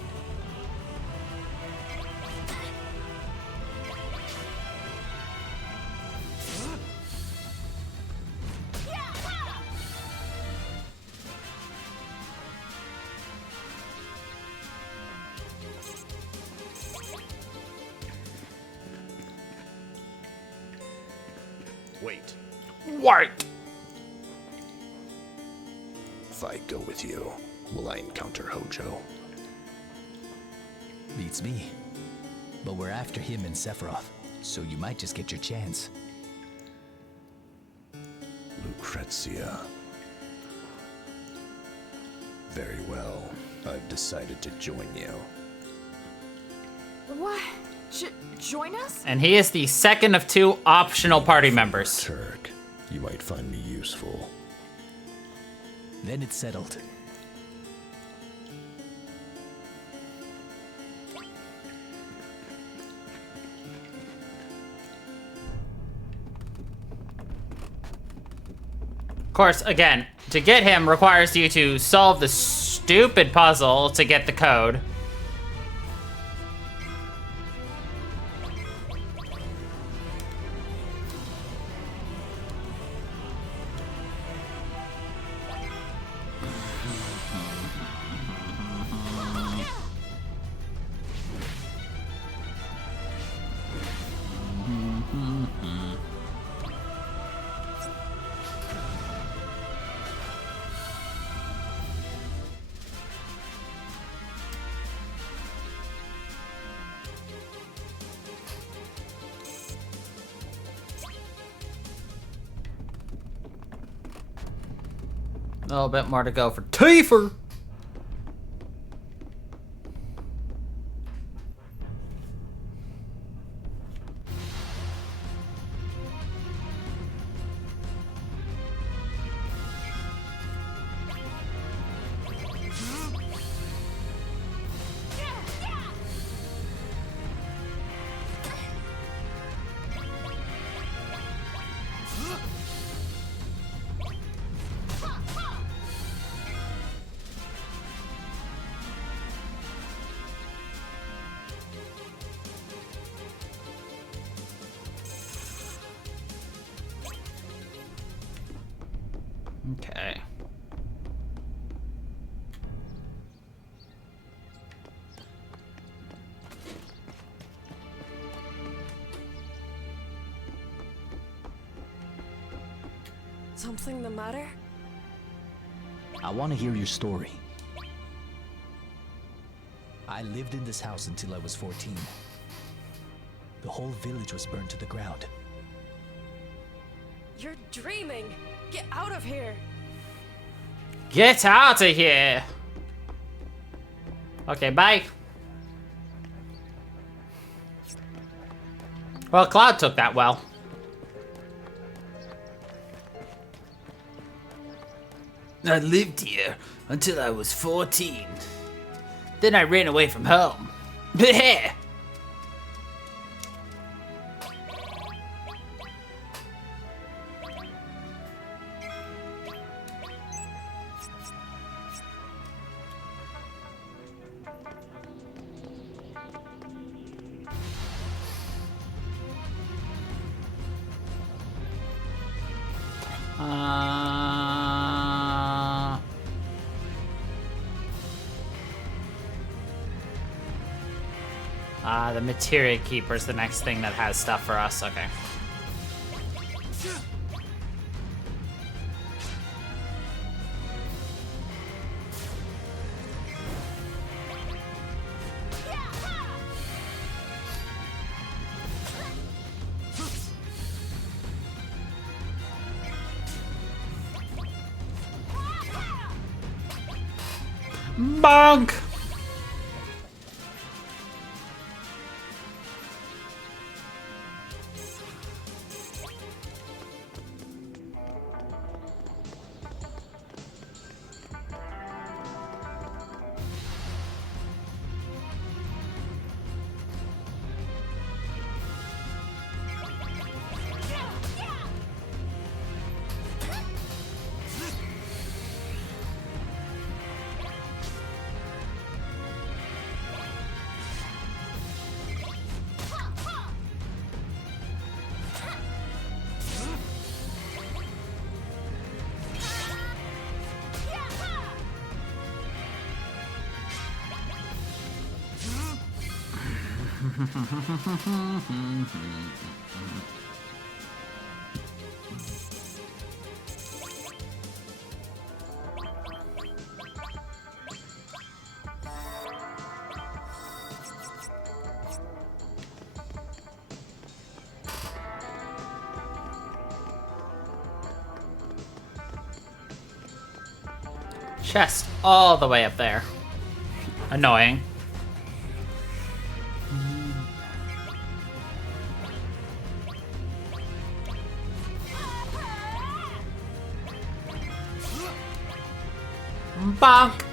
Wait. Wait. If I go with you, will I encounter Hojo? Beats me. But we're after him and Sephiroth, so you might just get your chance. Lucrezia. Very well. I've decided to join you. What? Join us? And he is the second of 2 optional party members. Turk, you might find me useful. Then it's settled. Of course, again, to get him requires you to solve the stupid puzzle to get the code. A little bit more to go for Tifa. Okay. Something the matter? I want to hear your story. I lived in this house until I was 14. The whole village was burned to the ground. You're dreaming! Get out of here! Get out of here! Okay, bye. Well, Cloud took that well. I lived here until I was 14. Then I ran away from home. Bleh! The Materia Keeper's the next thing that has stuff for us. Okay. Bonk! Chest all the way up there. Annoying. Bonk.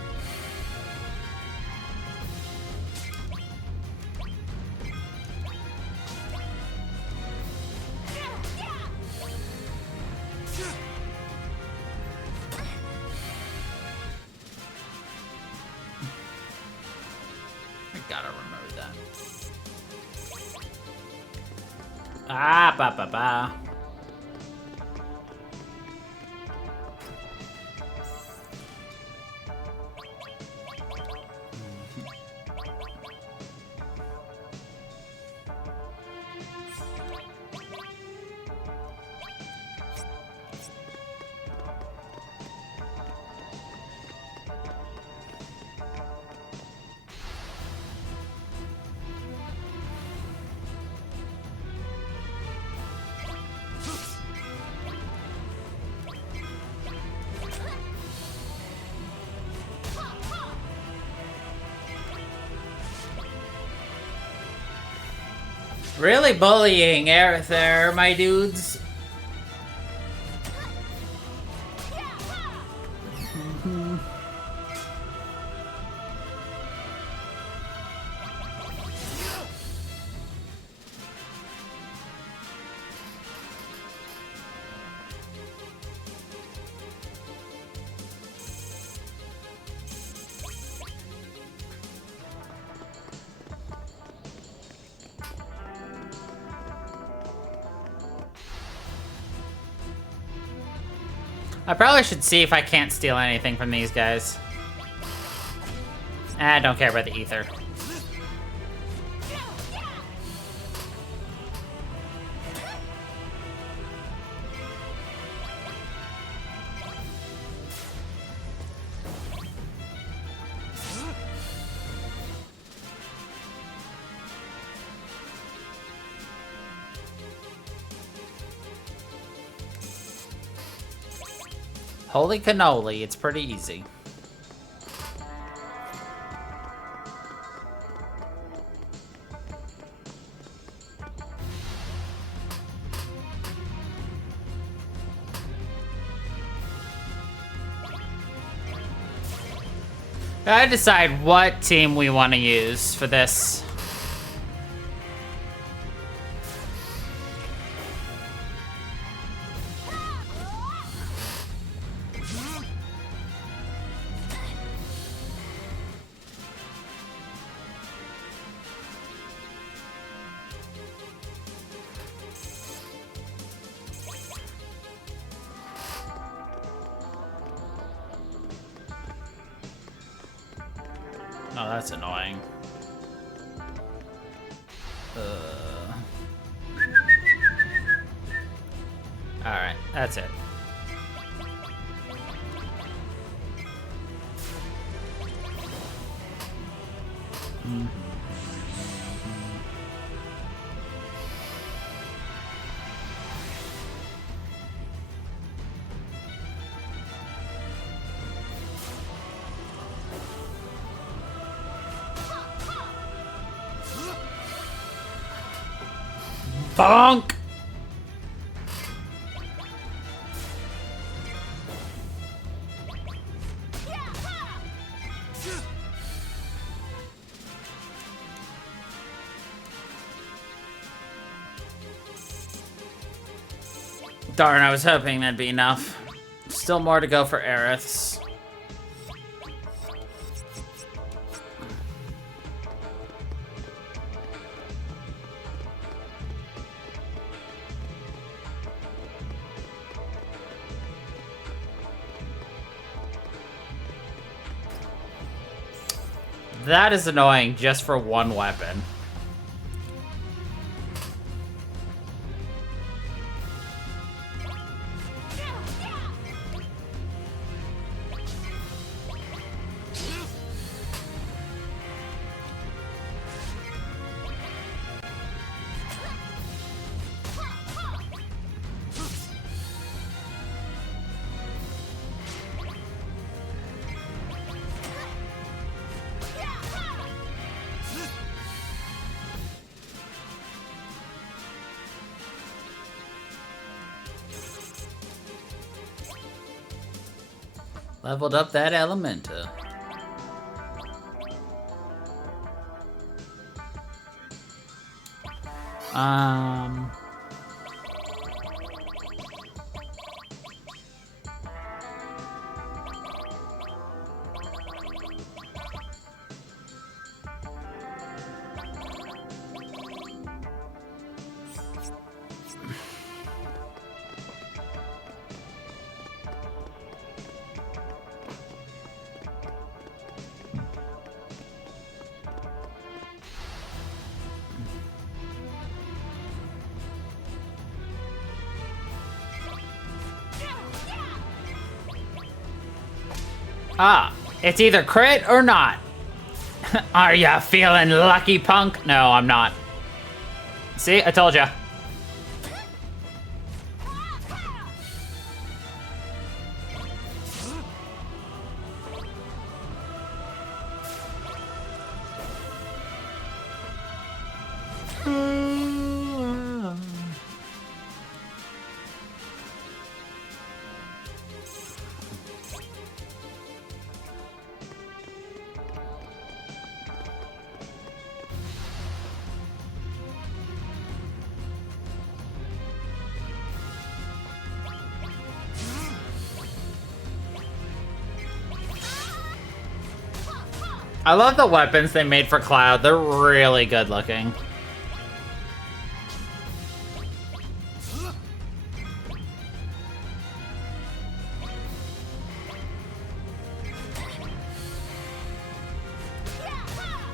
Ah, ba ba ba. Really bullying Aerith there, my dudes. I probably should see if I can't steal anything from these guys. I don't care about the ether. Holy cannoli, it's pretty easy. Gotta decide what team we want to use for this. Oh, that's annoying. Alright, that's it. Bonk! Darn, I was hoping that'd be enough. Still more to go for Aerith's. That is annoying just for one weapon. Leveled up that Elemental. Ah, it's either crit or not. Are ya feeling lucky, punk? No, I'm not. See, I told ya. I love the weapons they made for Cloud. They're really good looking.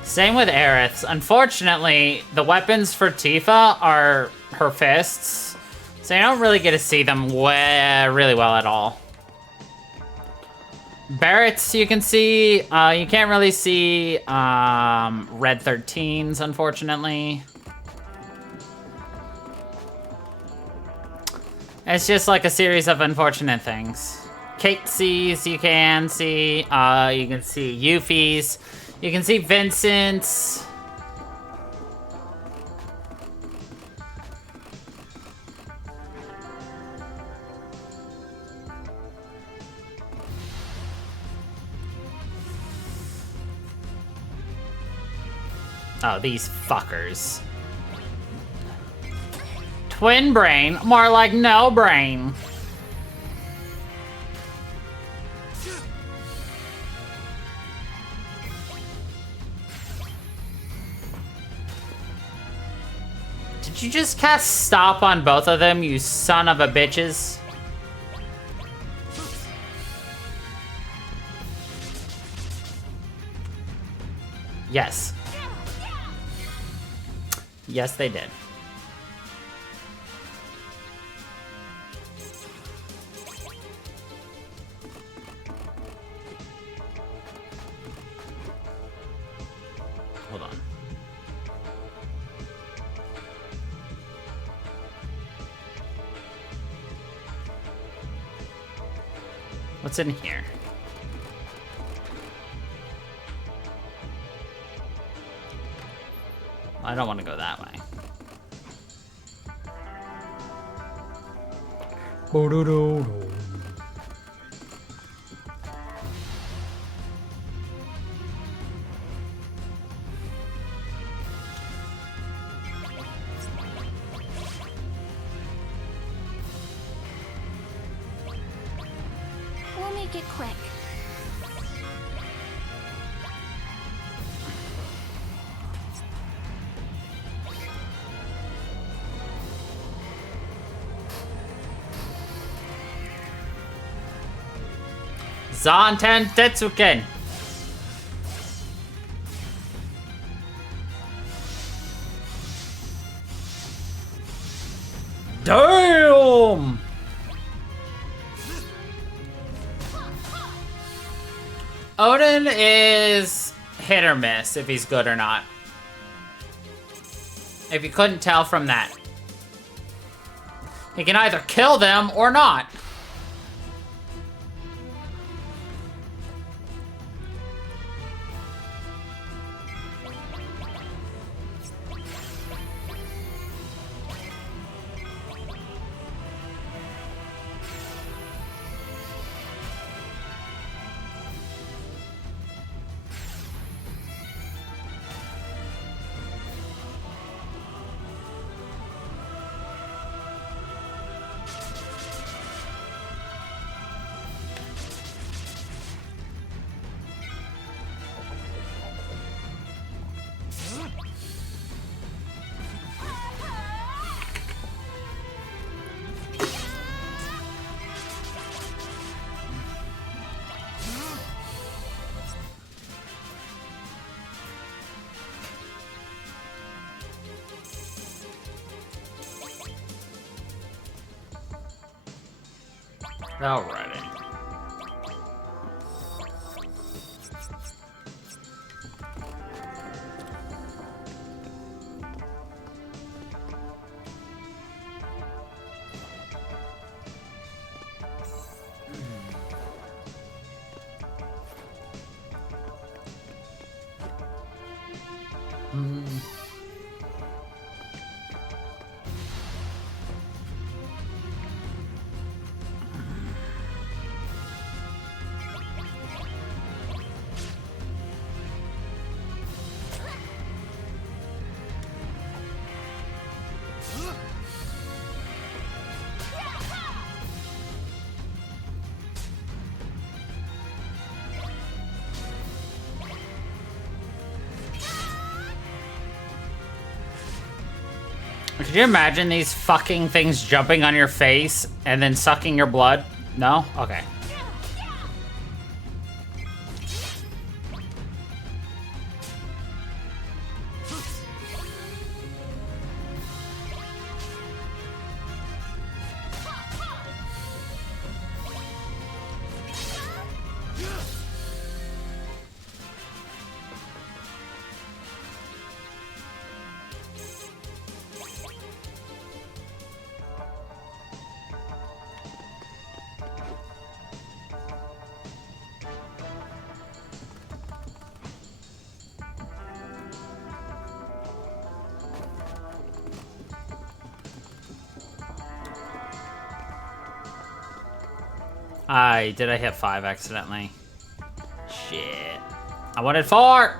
Same with Aerith's. Unfortunately, the weapons for Tifa are her fists, so you don't really get to see them really well at all. Barrett's you can see. You can't really see Red 13's, unfortunately. It's just like a series of unfortunate things. Katie's you can see. You can see Yuffie's. You can see Vincent's. Oh, these fuckers. Twin brain, more like no brain. Did you just cast stop on both of them, you son of a bitches? Yes. Yes, they did. Hold on. What's in here? I don't want to go that way. We'll make it quick. Zanten Tetsuken. Damn! Odin is hit or miss if he's good or not. If you couldn't tell from that. He can either kill them or not. Alrighty. Could you imagine these fucking things jumping on your face and then sucking your blood? No? Okay. Did I hit 5 accidentally? Shit. I wanted 4!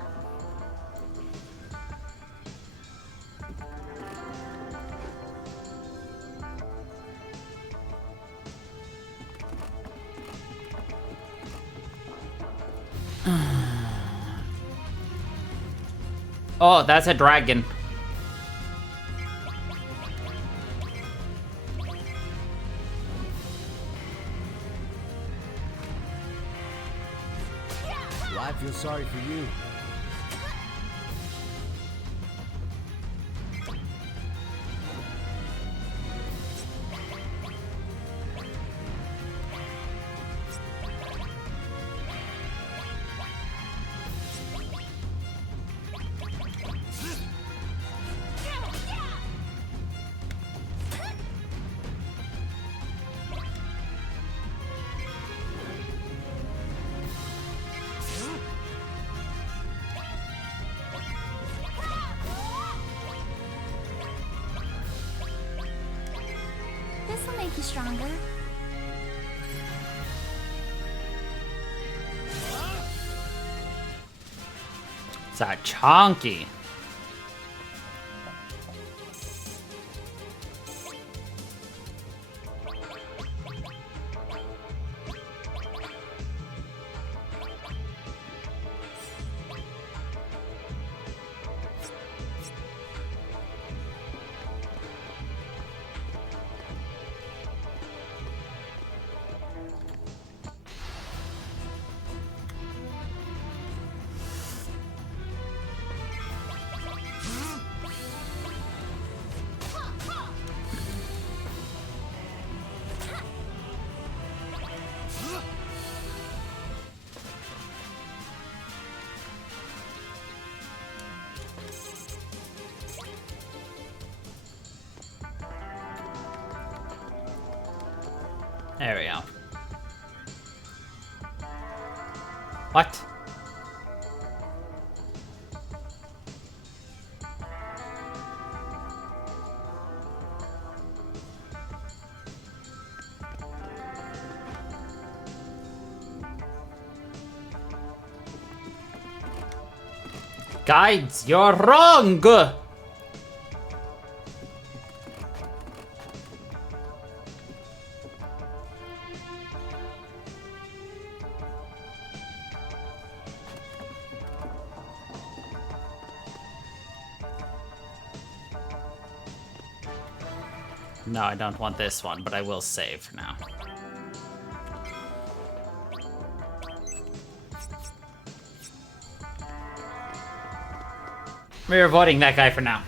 Oh, that's a dragon. I feel sorry for you. This'll make you stronger. It's a chonky. There we go. What? Guides, you're wrong! No, I don't want this one, but I will save for now. We're avoiding that guy for now.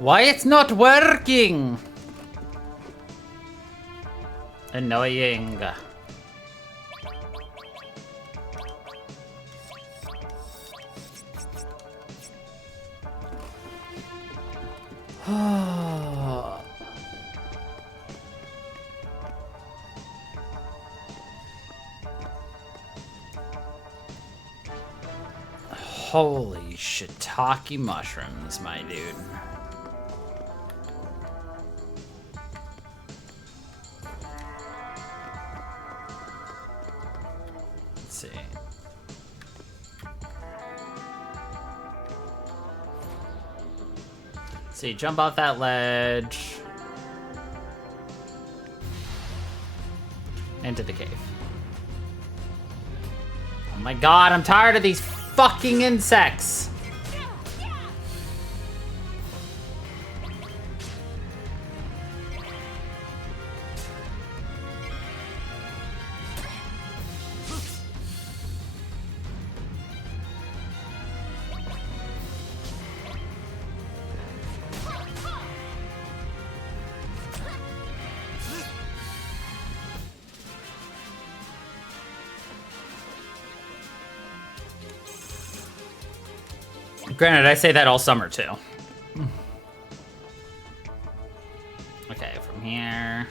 Why it's not working? Annoying. Holy shiitake mushrooms, my dude. Let's see. See, jump off that ledge. Into the cave. Oh my god, I'm tired of these fucking insects. Granted, I say that all summer too. Okay, from here.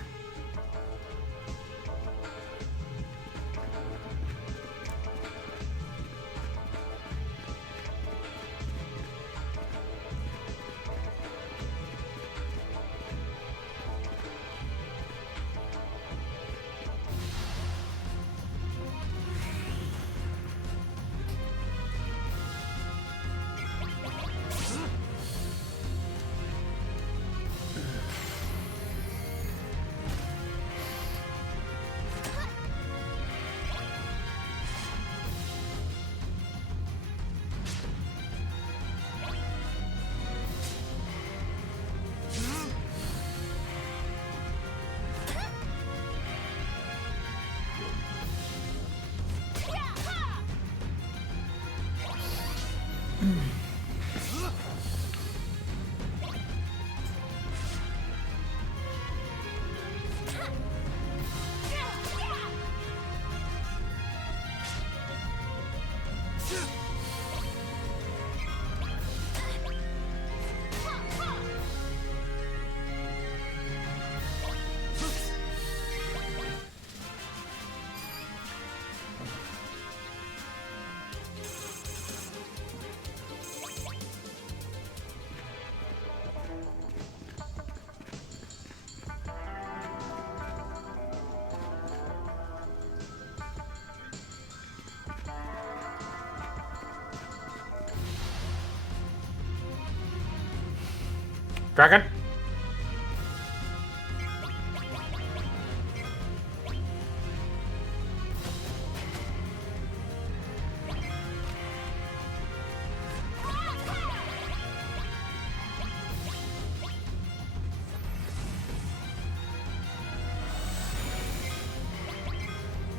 Dragon.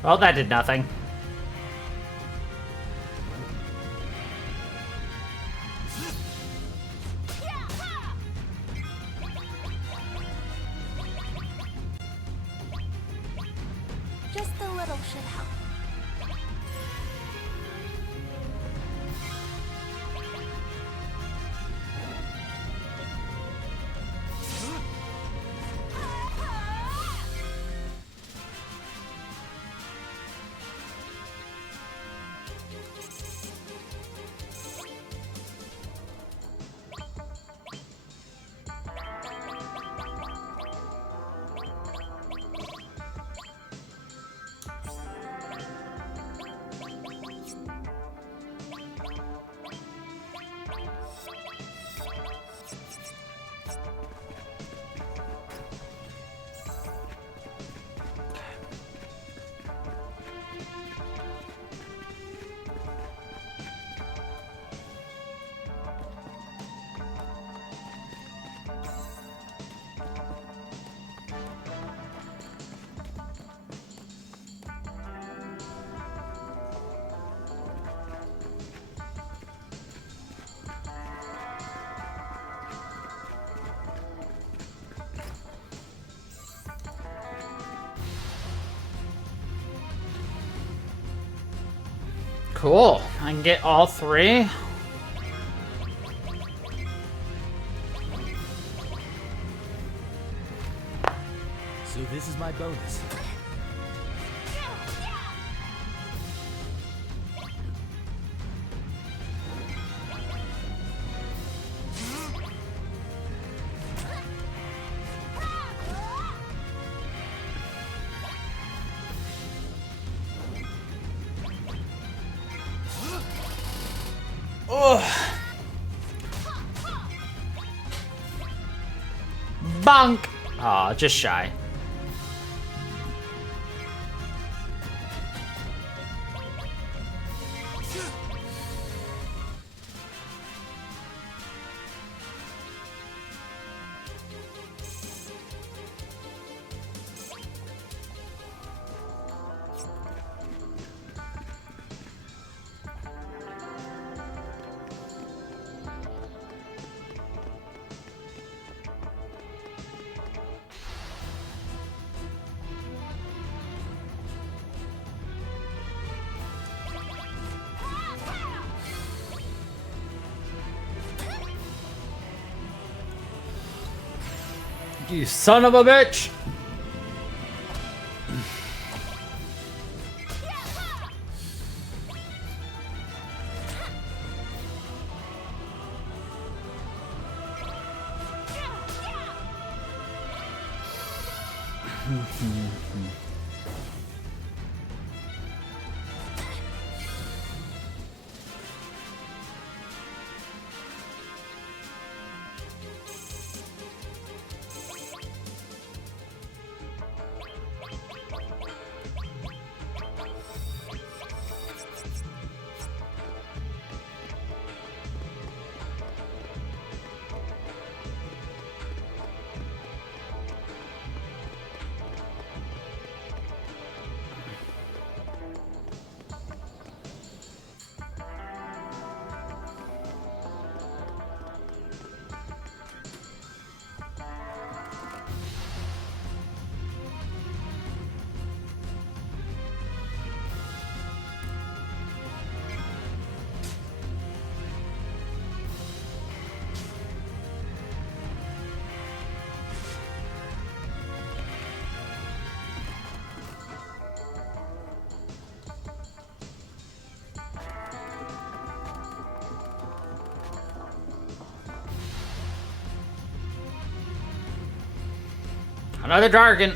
Well, that did nothing. Just a little should help. Cool. I can get all 3. So this is my bonus. Bonk! Aw, just shy. You son of a bitch! Another dragon.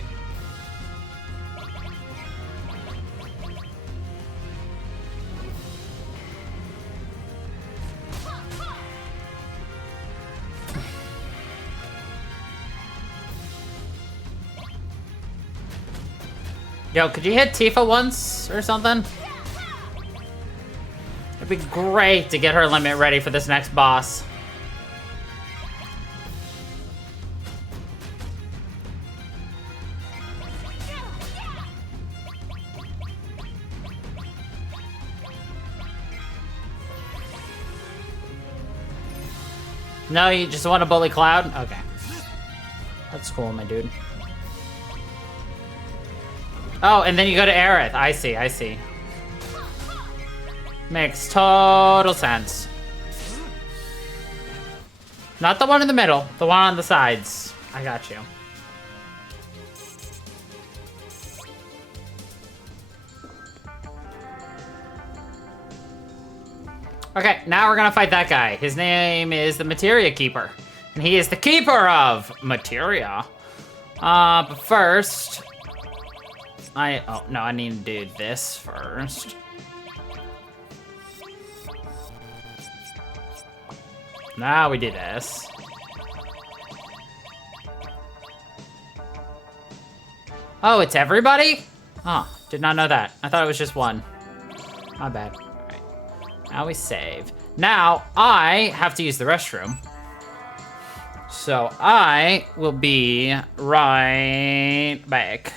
Yo, could you hit Tifa once or something? It'd be great to get her limit ready for this next boss. No, you just want to bully Cloud? Okay. That's cool, my dude. Oh, and then you go to Aerith. I see, I see. Makes total sense. Not the one in the middle, the one on the sides. I got you. Okay, now we're gonna fight that guy. His name is the Materia Keeper. And he is the keeper of Materia. But first... oh, no, I need to do this first. Now we do this. Oh, it's everybody? Oh, did not know that. I thought it was just one. My bad. Alright. Now we save. Now, I have to use the restroom. So I will be right back.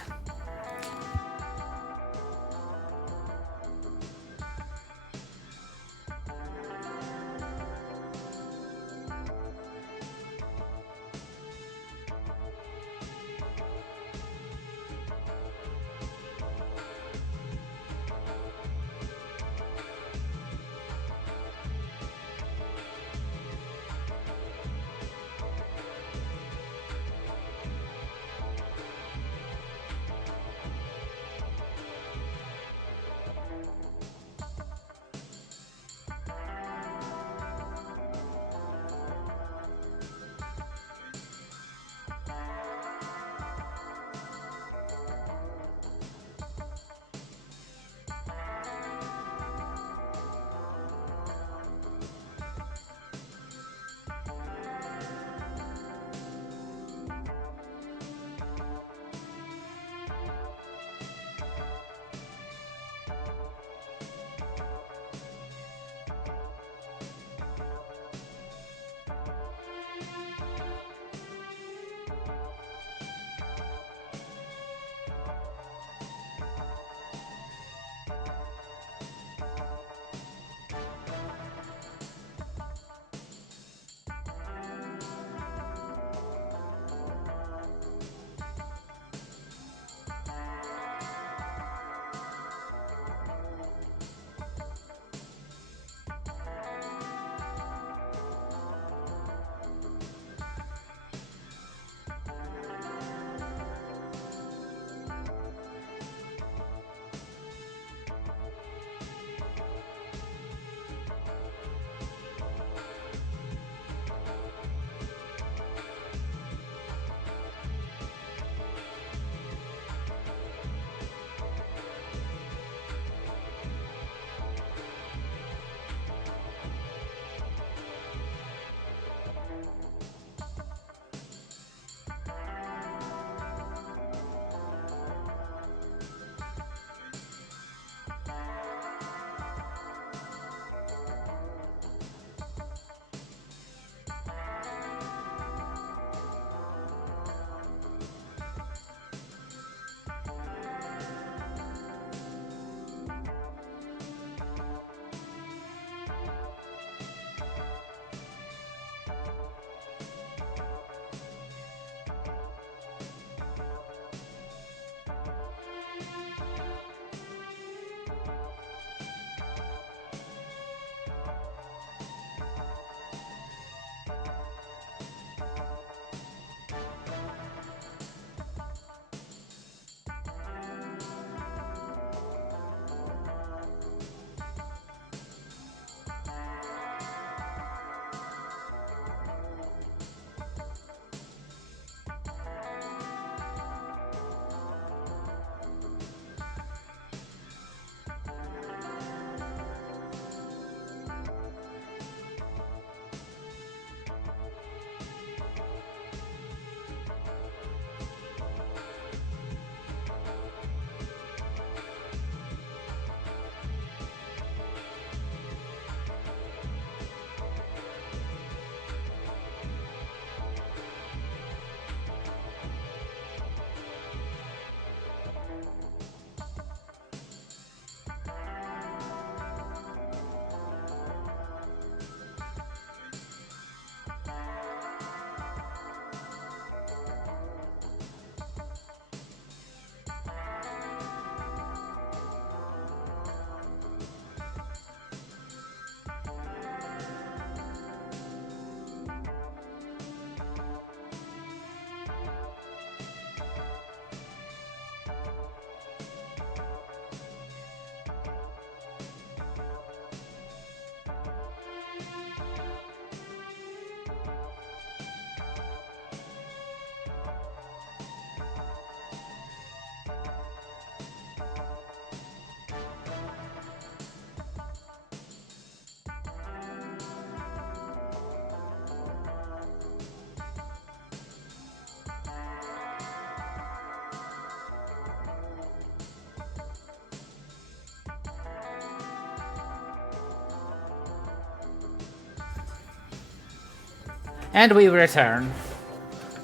And we return.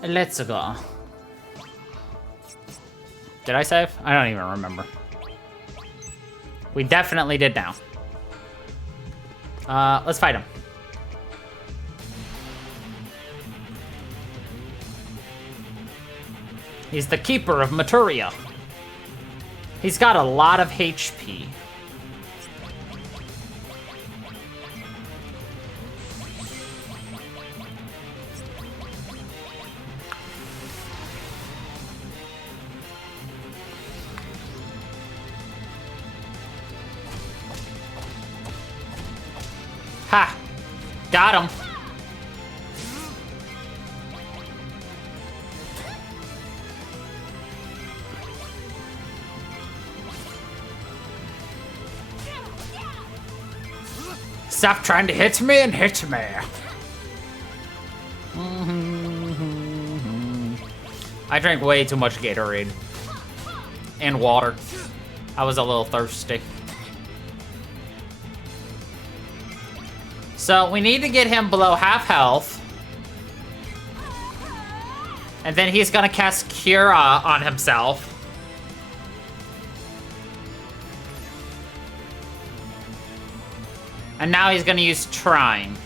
Let's go. Did I save? I don't even remember. We definitely did now. Let's fight him. He's the keeper of Materia. He's got a lot of HP. Ha! Got him. Stop trying to hit me and hit me. I drank way too much Gatorade. And water. I was a little thirsty. So we need to get him below half health. And then he's gonna cast Cura on himself. And now he's gonna use Trine.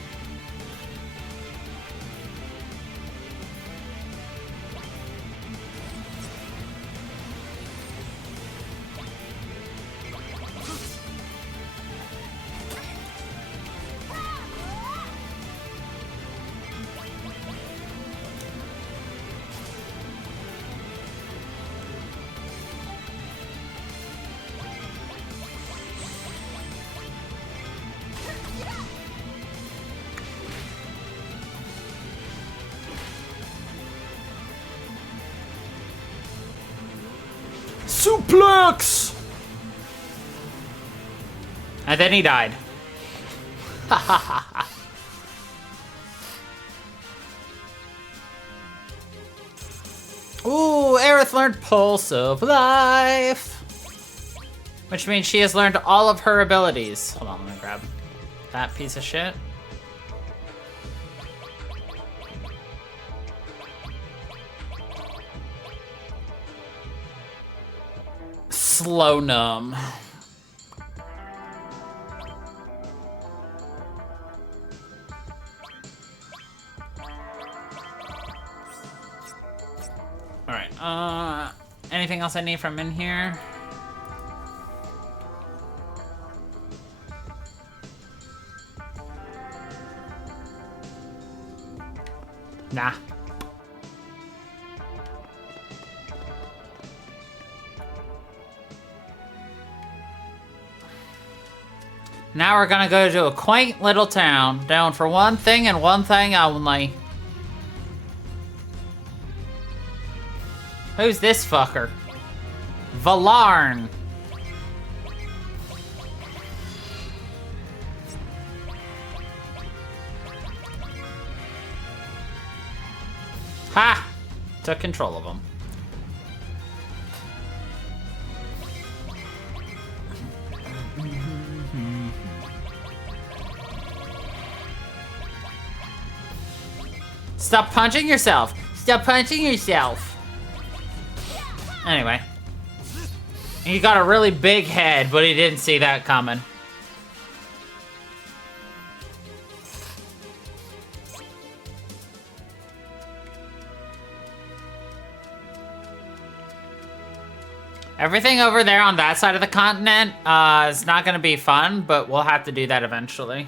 Suplex! And then he died. Ooh, Aerith learned Pulse of Life. Which means she has learned all of her abilities. Hold on, let me grab that piece of shit. Slow numb. Alright, anything else I need from in here? Nah. Now we're gonna go to a quaint little town, down for one thing and one thing only. Who's this fucker? Valarn. Ha! Took control of him. Stop punching yourself! Stop punching yourself! Anyway. He got a really big head, but he didn't see that coming. Everything over there on that side of the continent is not going to be fun, but we'll have to do that eventually.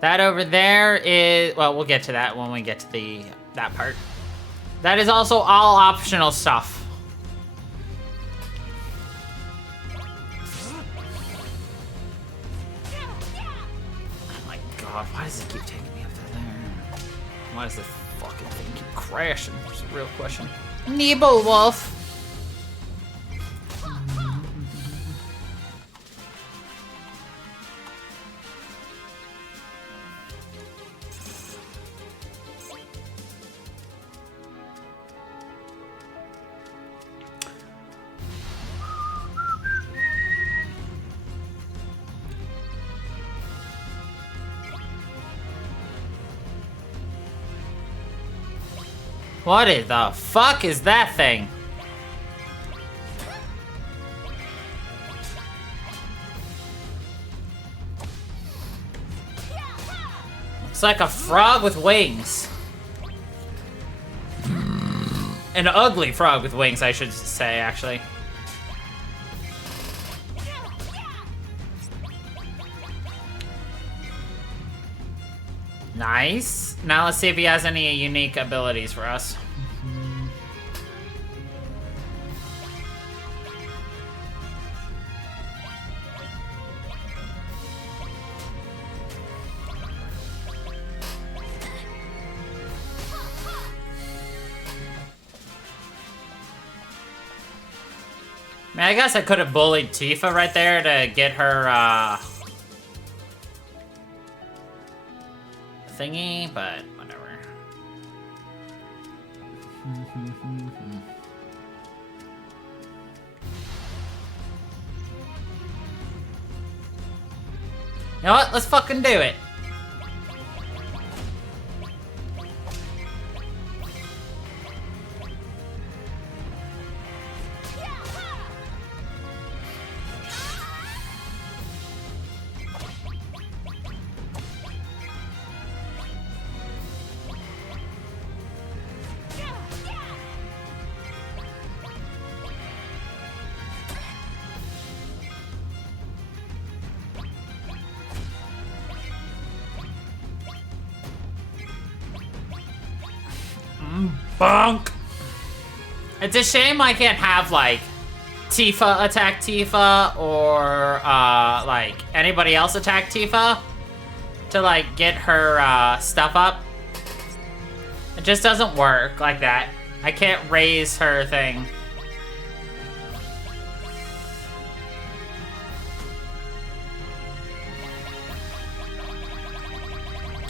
That over there is... Well, we'll get to that when we get to that part. That is also all optional stuff. Oh my god, why does it keep taking me up to there? Why does this fucking thing keep crashing? It's a real question. Nibelwolf. What the fuck is that thing? It's like a frog with wings. An ugly frog with wings, I should say, actually. Nice. Now let's see if he has any unique abilities for us. Man, I guess I could have bullied Tifa right there to get her, thingy, but whatever. You know what? Let's fucking do it. Bonk! It's a shame I can't have, like, Tifa attack Tifa or, like, anybody else attack Tifa to, like, get her, stuff up. It just doesn't work like that. I can't raise her thing.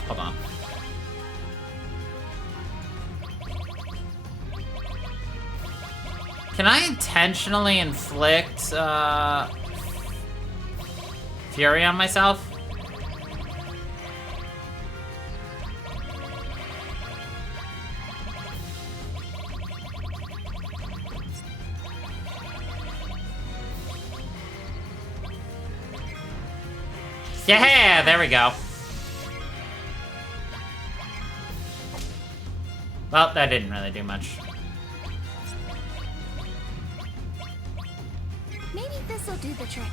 Hold on. Can I intentionally inflict, fury on myself? Yeah, there we go. Well, that didn't really do much. Maybe this'll do the trick.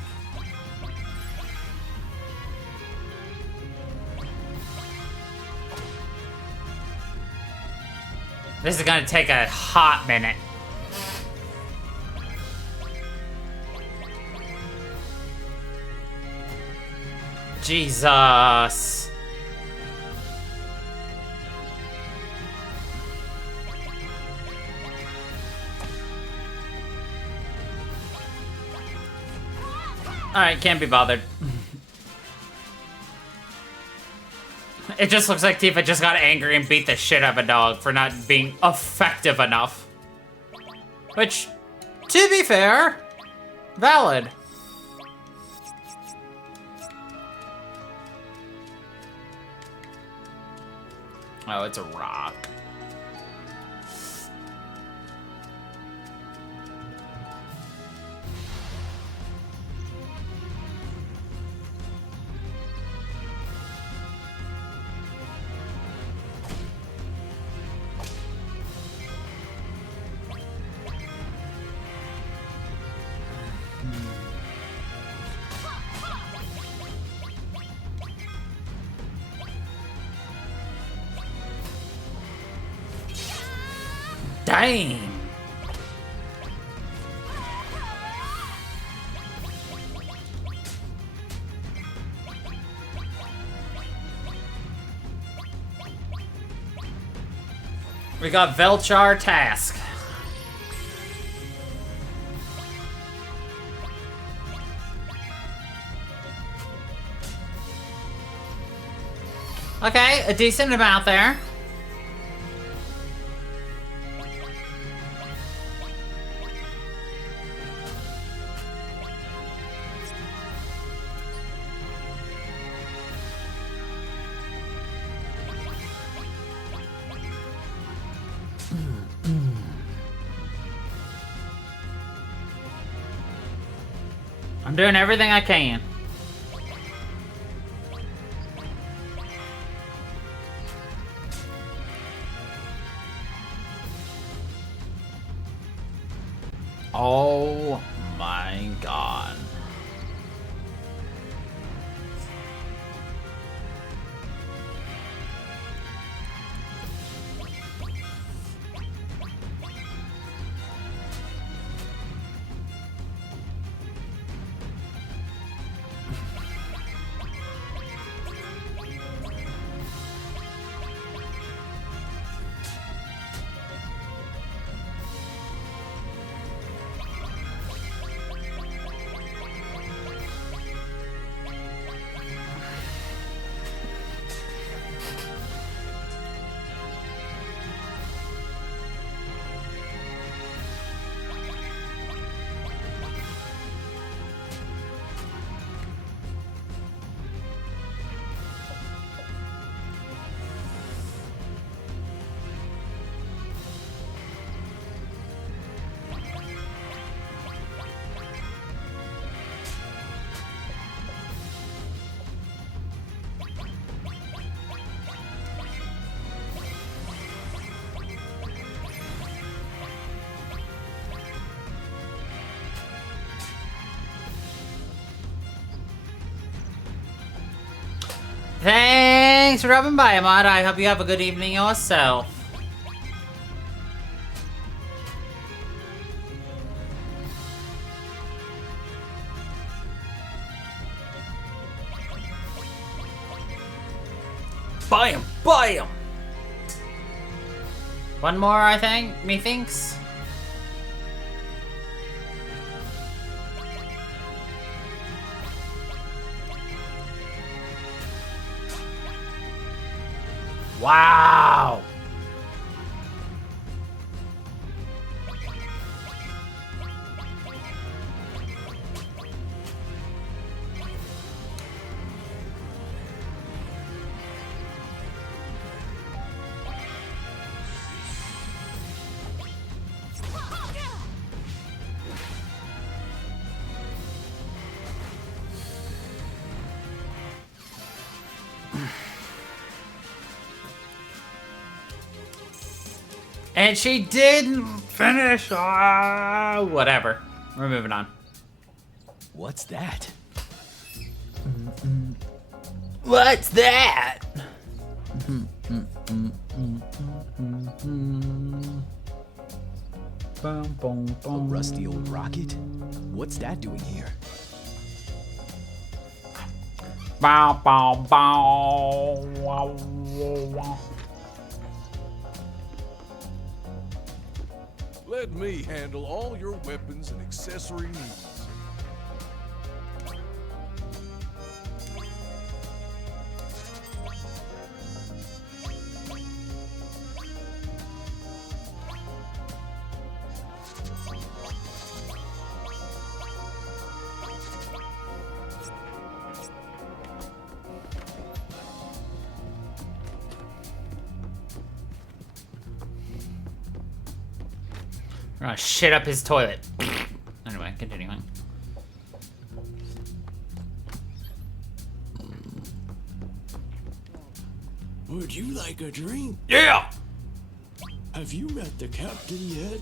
This is gonna take a hot minute. Jesus. Alright, can't be bothered. It just looks like Tifa just got angry and beat the shit out of a dog for not being effective enough. Which, to be fair, valid. Oh, it's a rock. Dang. We got Velchar task. Okay, a decent amount there. I'm doing everything I can. Oh my god. Thanks for dropping by, Ahmad. I hope you have a good evening yourself. Bam! Bam! One more, I think. Methinks. Wow! And she didn't finish. Whatever. We're moving on. What's that? What's that? A rusty old rocket? What's that doing here? Bow, bow, bow. Wow, wow. Let me handle all your weapons and accessory needs. We're gonna shit up his toilet. Anyway, continuing. Would you like a drink? Yeah! Have you met the captain yet?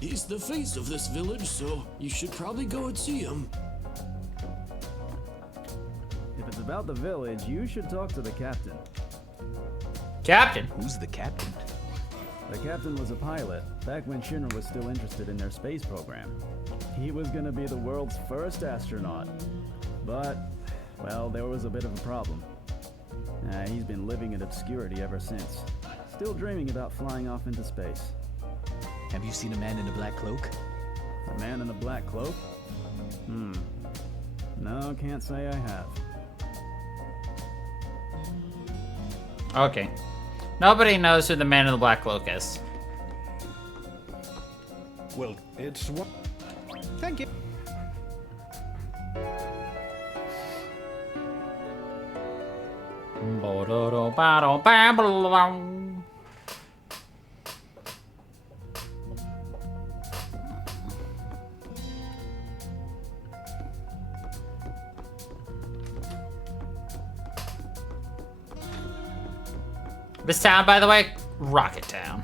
He's the face of this village, so you should probably go and see him. If it's about the village, you should talk to the captain. Captain? Who's the captain? The captain was a pilot, back when Shinra was still interested in their space program. He was gonna be the world's first astronaut. But, well, there was a bit of a problem. He's been living in obscurity ever since. Still dreaming about flying off into space. Have you seen a man in a black cloak? A man in a black cloak? No, can't say I have. Okay. Nobody knows who the man in the black cloak is. Well, it's what? Thank you. This town, by the way, Rocket Town.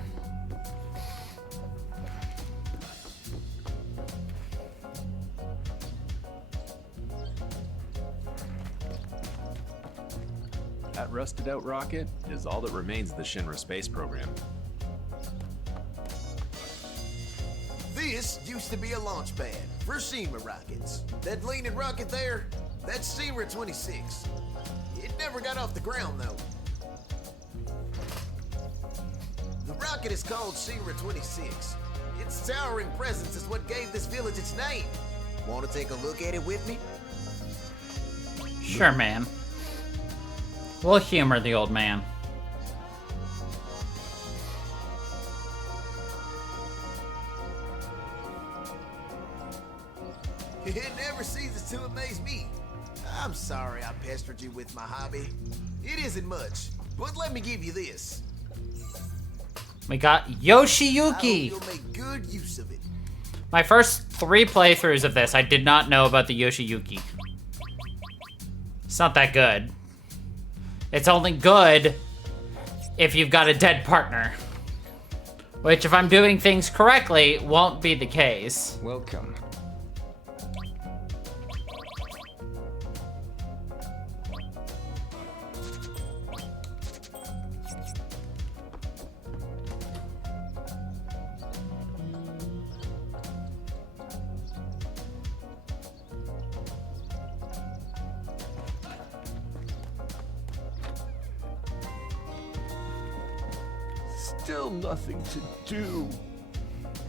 That rusted out rocket is all that remains of the Shinra space program. This used to be a launch pad for SEMA rockets. That leaning rocket there, that's SEMA 26. It never got off the ground, though. The rocket is called SEMA 26. Its towering presence is what gave this village its name. Want to take a look at it with me? Sure, man. We'll humor the old man. It never ceases to amaze me. I'm sorry I pestered you with my hobby. It isn't much, but let me give you this. We got I hope Yoshiyuki. you'll make good use of it. My first 3 playthroughs of this, I did not know about the Yoshiyuki. It's not that good. It's only good if you've got a dead partner. Which, if I'm doing things correctly, won't be the case. Welcome. Still nothing to do.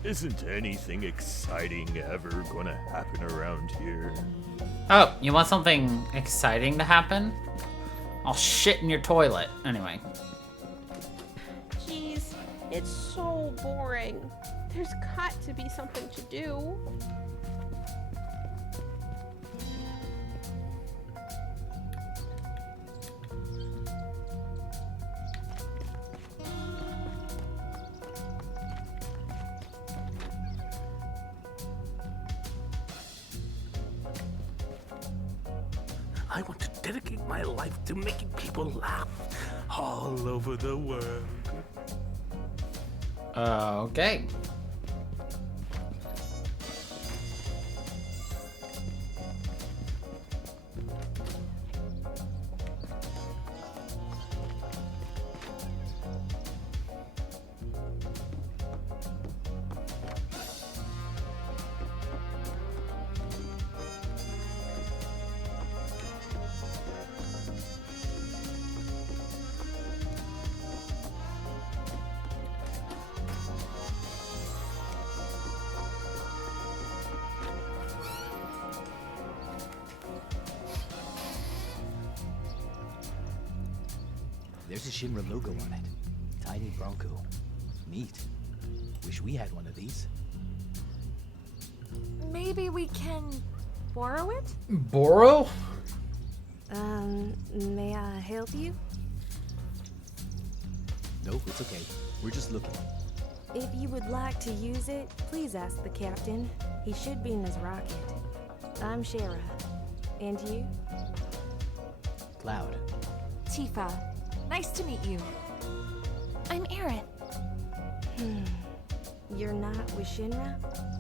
Isn't anything exciting ever gonna happen around here? Oh, you want something exciting to happen? I'll shit in your toilet. Anyway. Jeez, it's so boring. There's got to be something to do. I want to dedicate my life to making people laugh all over the world. Okay. There's a Shinra logo on it. Tiny Bronco. Neat. Wish we had one of these. Maybe we can borrow it? Borrow? May I help you? Nope, it's okay. We're just looking. If you would like to use it, please ask the captain. He should be in his rocket. I'm Shara. And you? Cloud. Tifa. Nice to meet you. I'm Aerith. You're not with Shinra?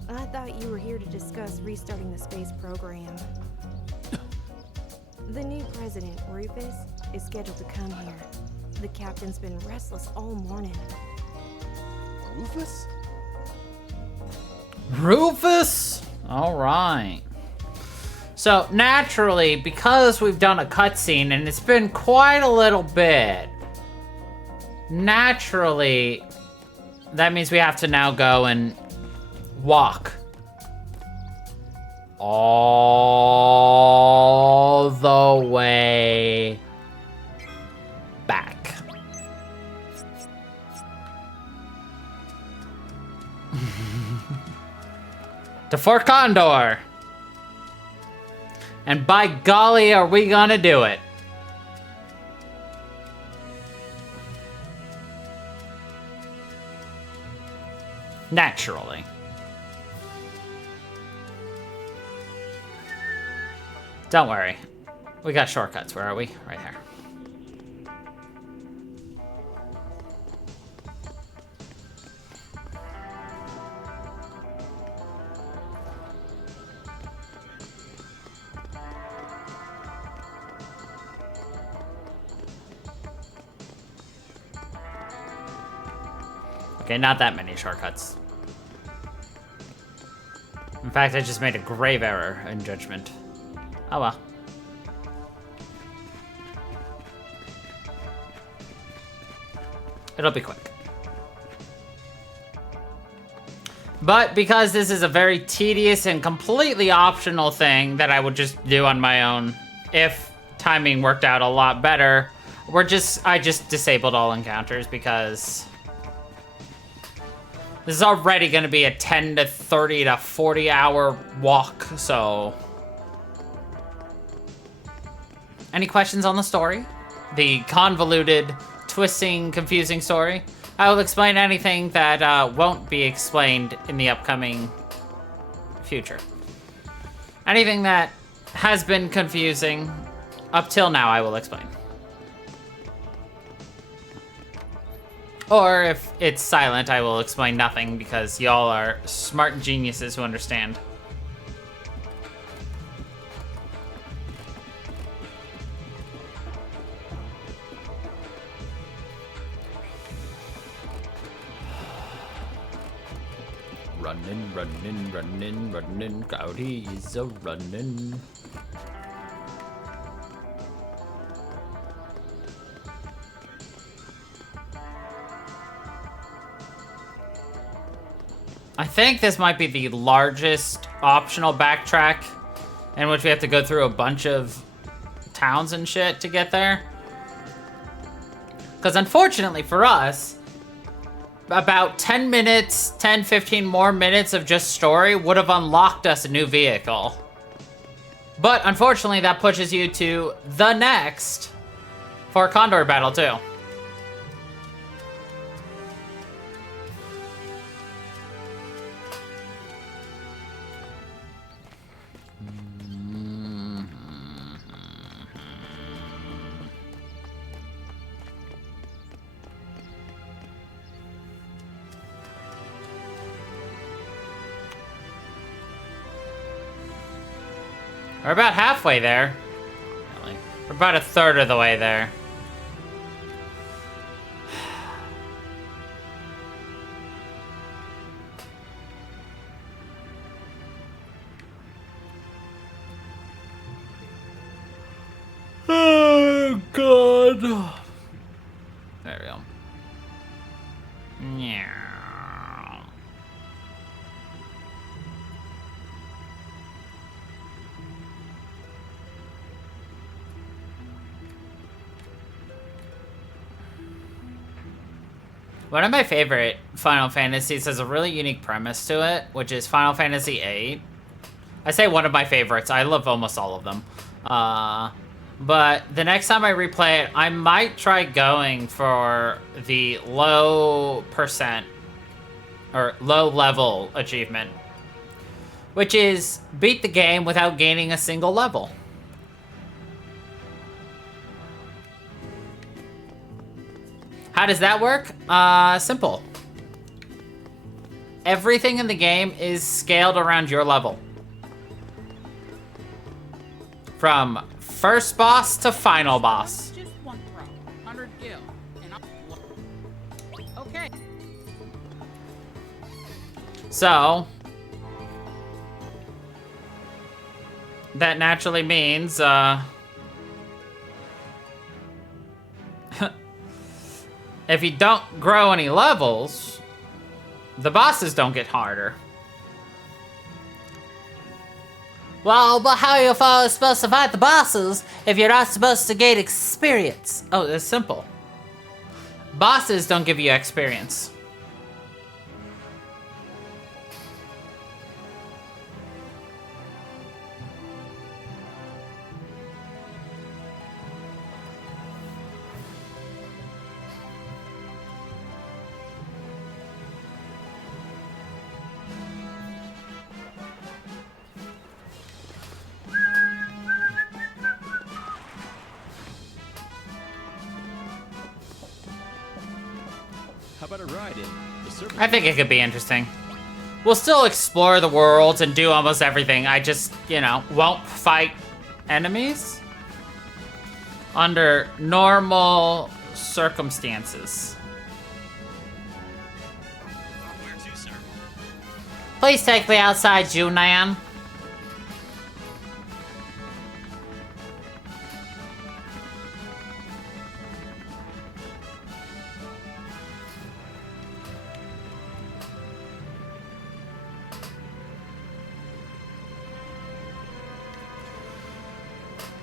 I thought you were here to discuss restarting the space program. The new president, Rufus, is scheduled to come here. The captain's been restless all morning. Rufus? Rufus? Alright. So, naturally, because we've done a cutscene, and it's been quite a little bit, naturally, that means we have to now go and walk all the way back. To Fort Condor. And by golly, are we gonna do it? Naturally. Don't worry. We got shortcuts. Where are we? Right here. Okay, not that many shortcuts. In fact, I just made a grave error in judgment. Oh well. It'll be quick. But because this is a very tedious and completely optional thing that I would just do on my own if timing worked out a lot better, I just disabled all encounters because this is already going to be a 10 to 30 to 40 hour walk, so. Any questions on the story? The convoluted, twisting, confusing story? I will explain anything that won't be explained in the upcoming future. Anything that has been confusing up till now, I will explain. Or if it's silent, I will explain nothing because y'all are smart geniuses who understand. Running, running, running, running, Cloudy's a running. I think this might be the largest optional backtrack in which we have to go through a bunch of towns and shit to get there. Because unfortunately for us, about 10 minutes, 10, 15 more minutes of just story would have unlocked us a new vehicle. But unfortunately that pushes you to the next for Condor Battle too. We're about halfway there. Really. We're about a third of the way there. Oh, God. There we go. Yeah. One of my favorite Final Fantasies has a really unique premise to it, which is Final Fantasy VIII. I say one of my favorites. I love almost all of them. But the next time I replay it, I might try going for the low percent or low level achievement, which is beat the game without gaining a single level. How does that work? Simple. Everything in the game is scaled around your level. From first boss to final boss. Just one throw. 100 gil. And okay. So that naturally means if you don't grow any levels, the bosses don't get harder. Well, but how are you supposed to fight the bosses if you're not supposed to gain experience? Oh, it's simple. Bosses don't give you experience. How about a ride in the server? I think it could be interesting. We'll still explore the world and do almost everything. I just, you know, won't fight enemies under normal circumstances. Please take me outside, Junan.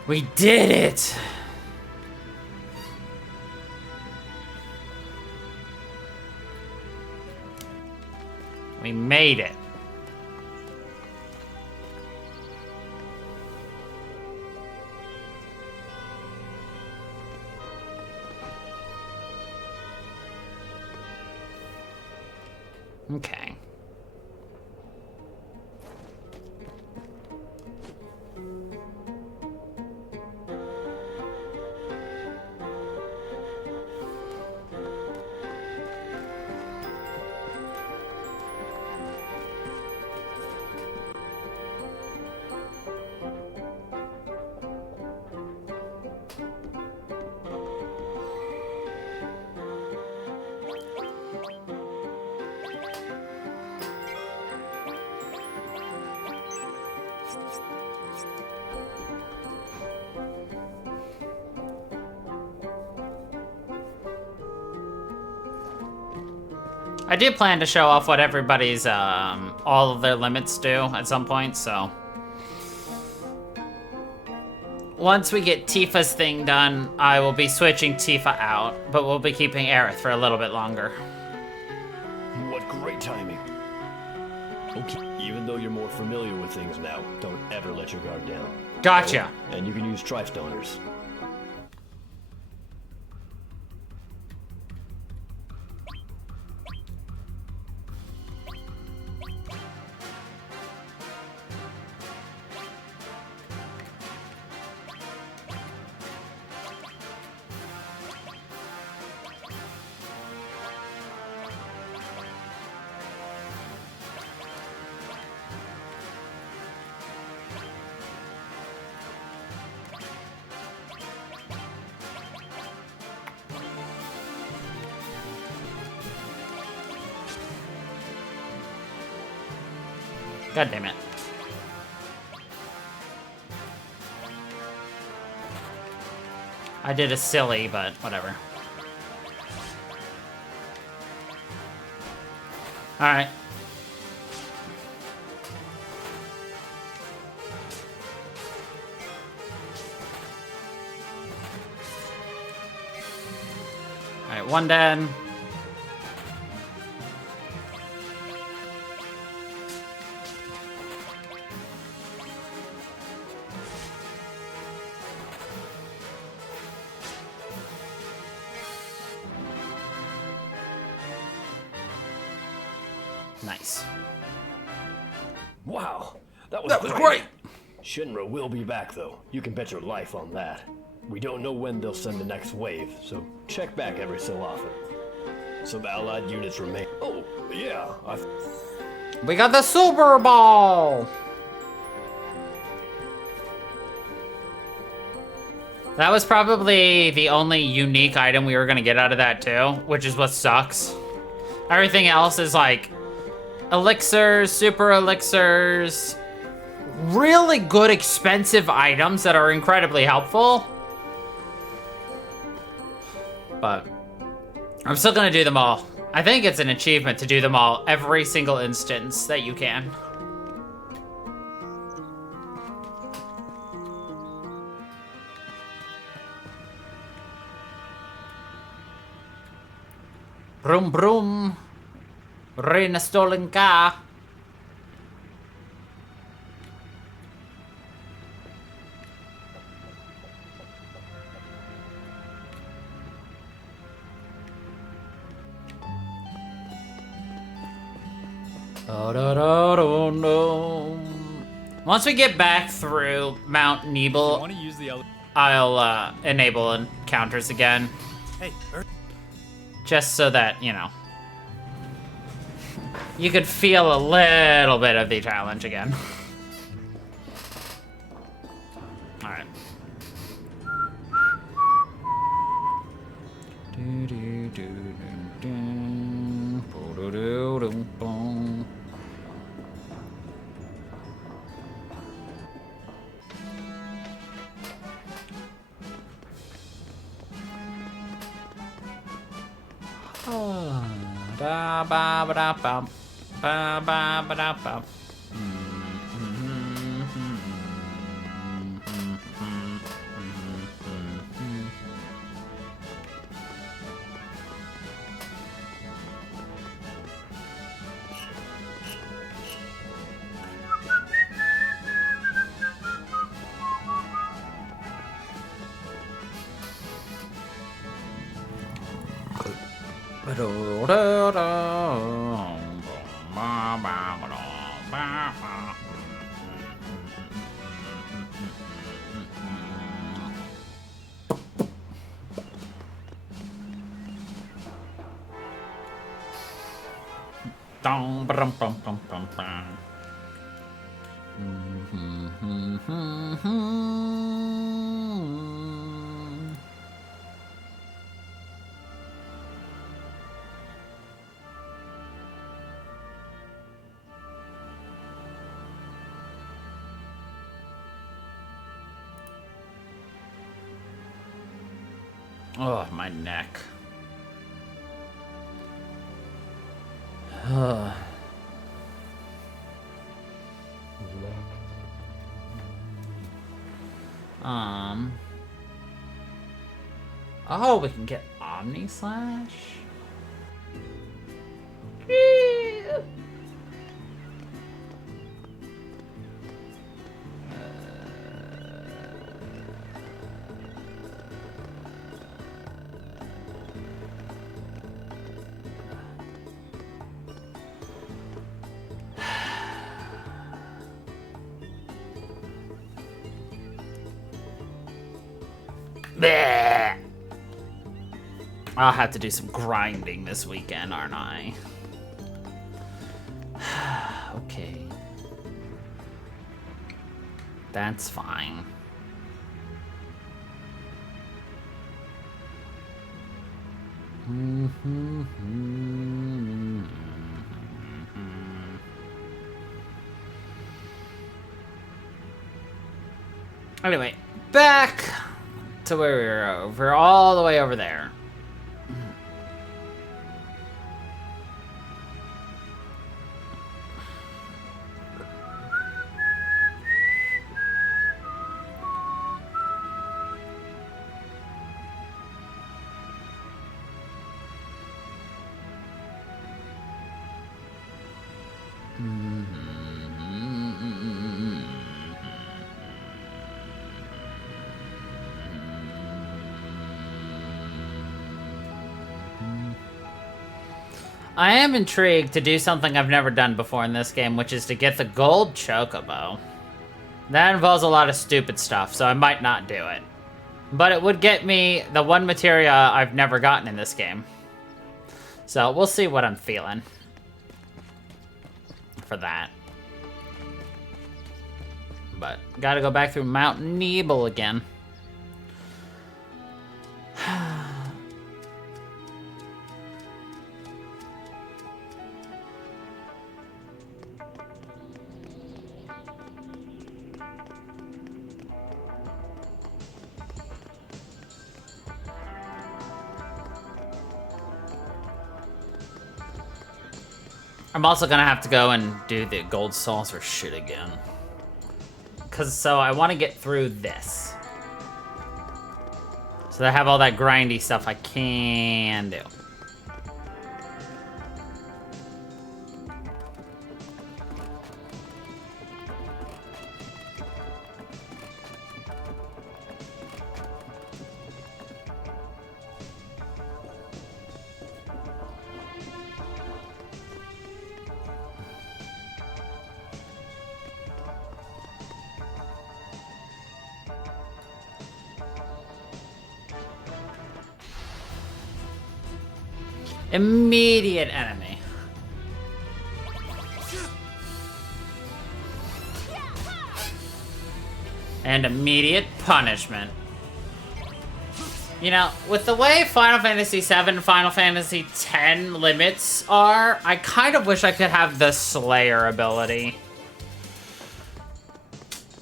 We did it! We made it. Okay. I do plan to show off what everybody's, all of their limits do at some point, so. Once we get Tifa's thing done, I will be switching Tifa out, but we'll be keeping Aerith for a little bit longer. What great timing. Okay, even though you're more familiar with things now, don't ever let your guard down. Gotcha. Oh, and you can use Trifstoners. God damn it. I did a silly, but whatever. Alright. Alright, one dead. Nice. Wow, that was great. Shinra will be back, though. You can bet your life on that. We don't know when they'll send the next wave, so check back every so often. Some allied units remain. Oh, yeah, We got the Super Bowl! That was probably the only unique item we were gonna get out of that too, which is what sucks. Everything else is like elixirs, super elixirs, really good expensive items that are incredibly helpful. But I'm still gonna do them all. I think it's an achievement to do them all every single instance that you can. Brum brum. Reina stolen car. Once we get back through Mount Nebel, I'll enable encounters again. Hey, just so that, you know, you could feel a little bit of the challenge again. Alright. Ba ba ba da ba ba ba ba da ba. Dong, brum, bum, bum, bum, bum. Oh, my neck. Oh, we can get Omni Slash? Bleh. I'll have to do some grinding this weekend, aren't I? Okay. That's fine. Anyway, back to where we were over, all the way over there. I am intrigued to do something I've never done before in this game, which is to get the gold chocobo. That involves a lot of stupid stuff, so I might not do it. But it would get me the one materia I've never gotten in this game. So we'll see what I'm feeling for that. But gotta go back through Mount Nebel again. I'm also gonna have to go and do the gold saucer shit again. So I want to get through this. So I have all that grindy stuff I can do. Immediate enemy. And immediate punishment. You know, with the way Final Fantasy VII and Final Fantasy X limits are, I kind of wish I could have the Slayer ability.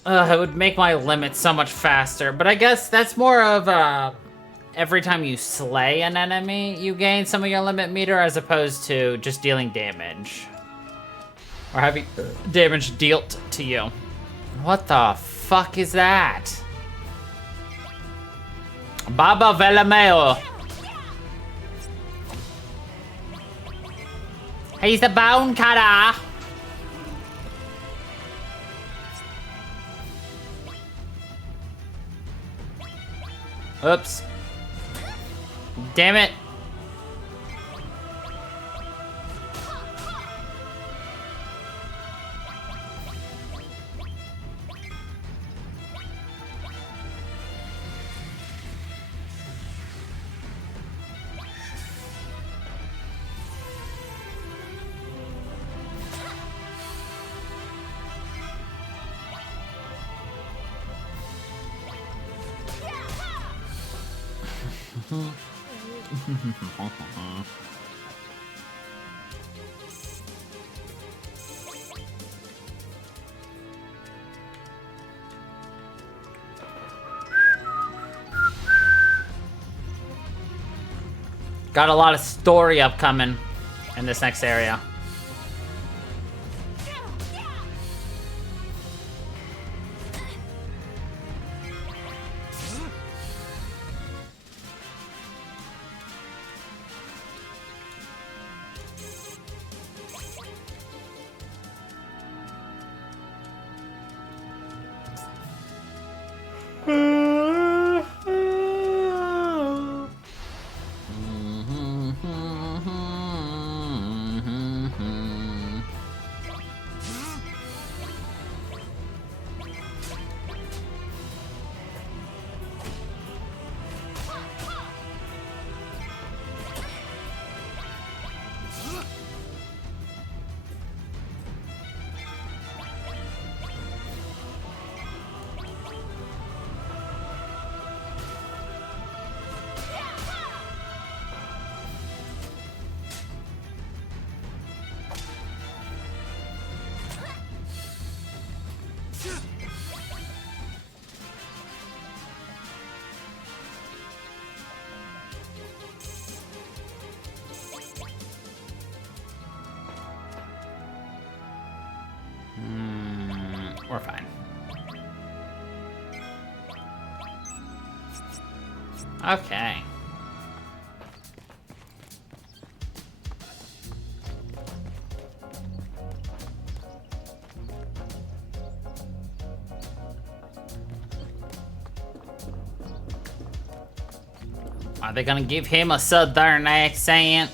It would make my limits so much faster, but I guess that's more of every time you slay an enemy, you gain some of your limit meter as opposed to just dealing damage. Or having damage dealt to you. What the fuck is that? Baba Velameo. He's the bone cutter. Oops. Damn it. Got a lot of story upcoming in this next area. We're fine. Okay. Are they gonna give him a southern accent?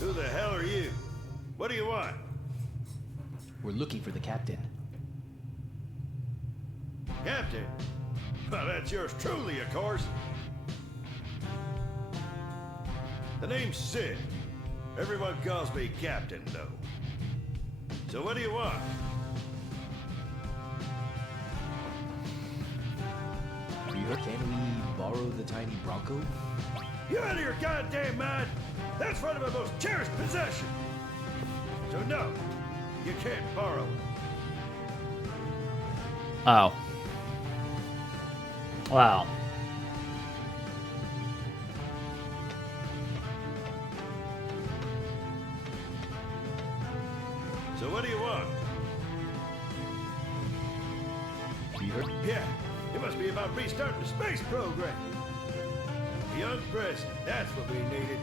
Who the hell are you? What do you want? We're looking for the captain. Captain? Well, that's yours truly, of course. The name's Sid. Everyone calls me Captain, though. So what do you want? Can we borrow the tiny Bronco? You out of your goddamn mind? That's one of my most cherished possessions. So no, you can't borrow it. Oh. Wow. So what do you want? Yeah, it must be about restarting the space program. A young president, that's what we needed.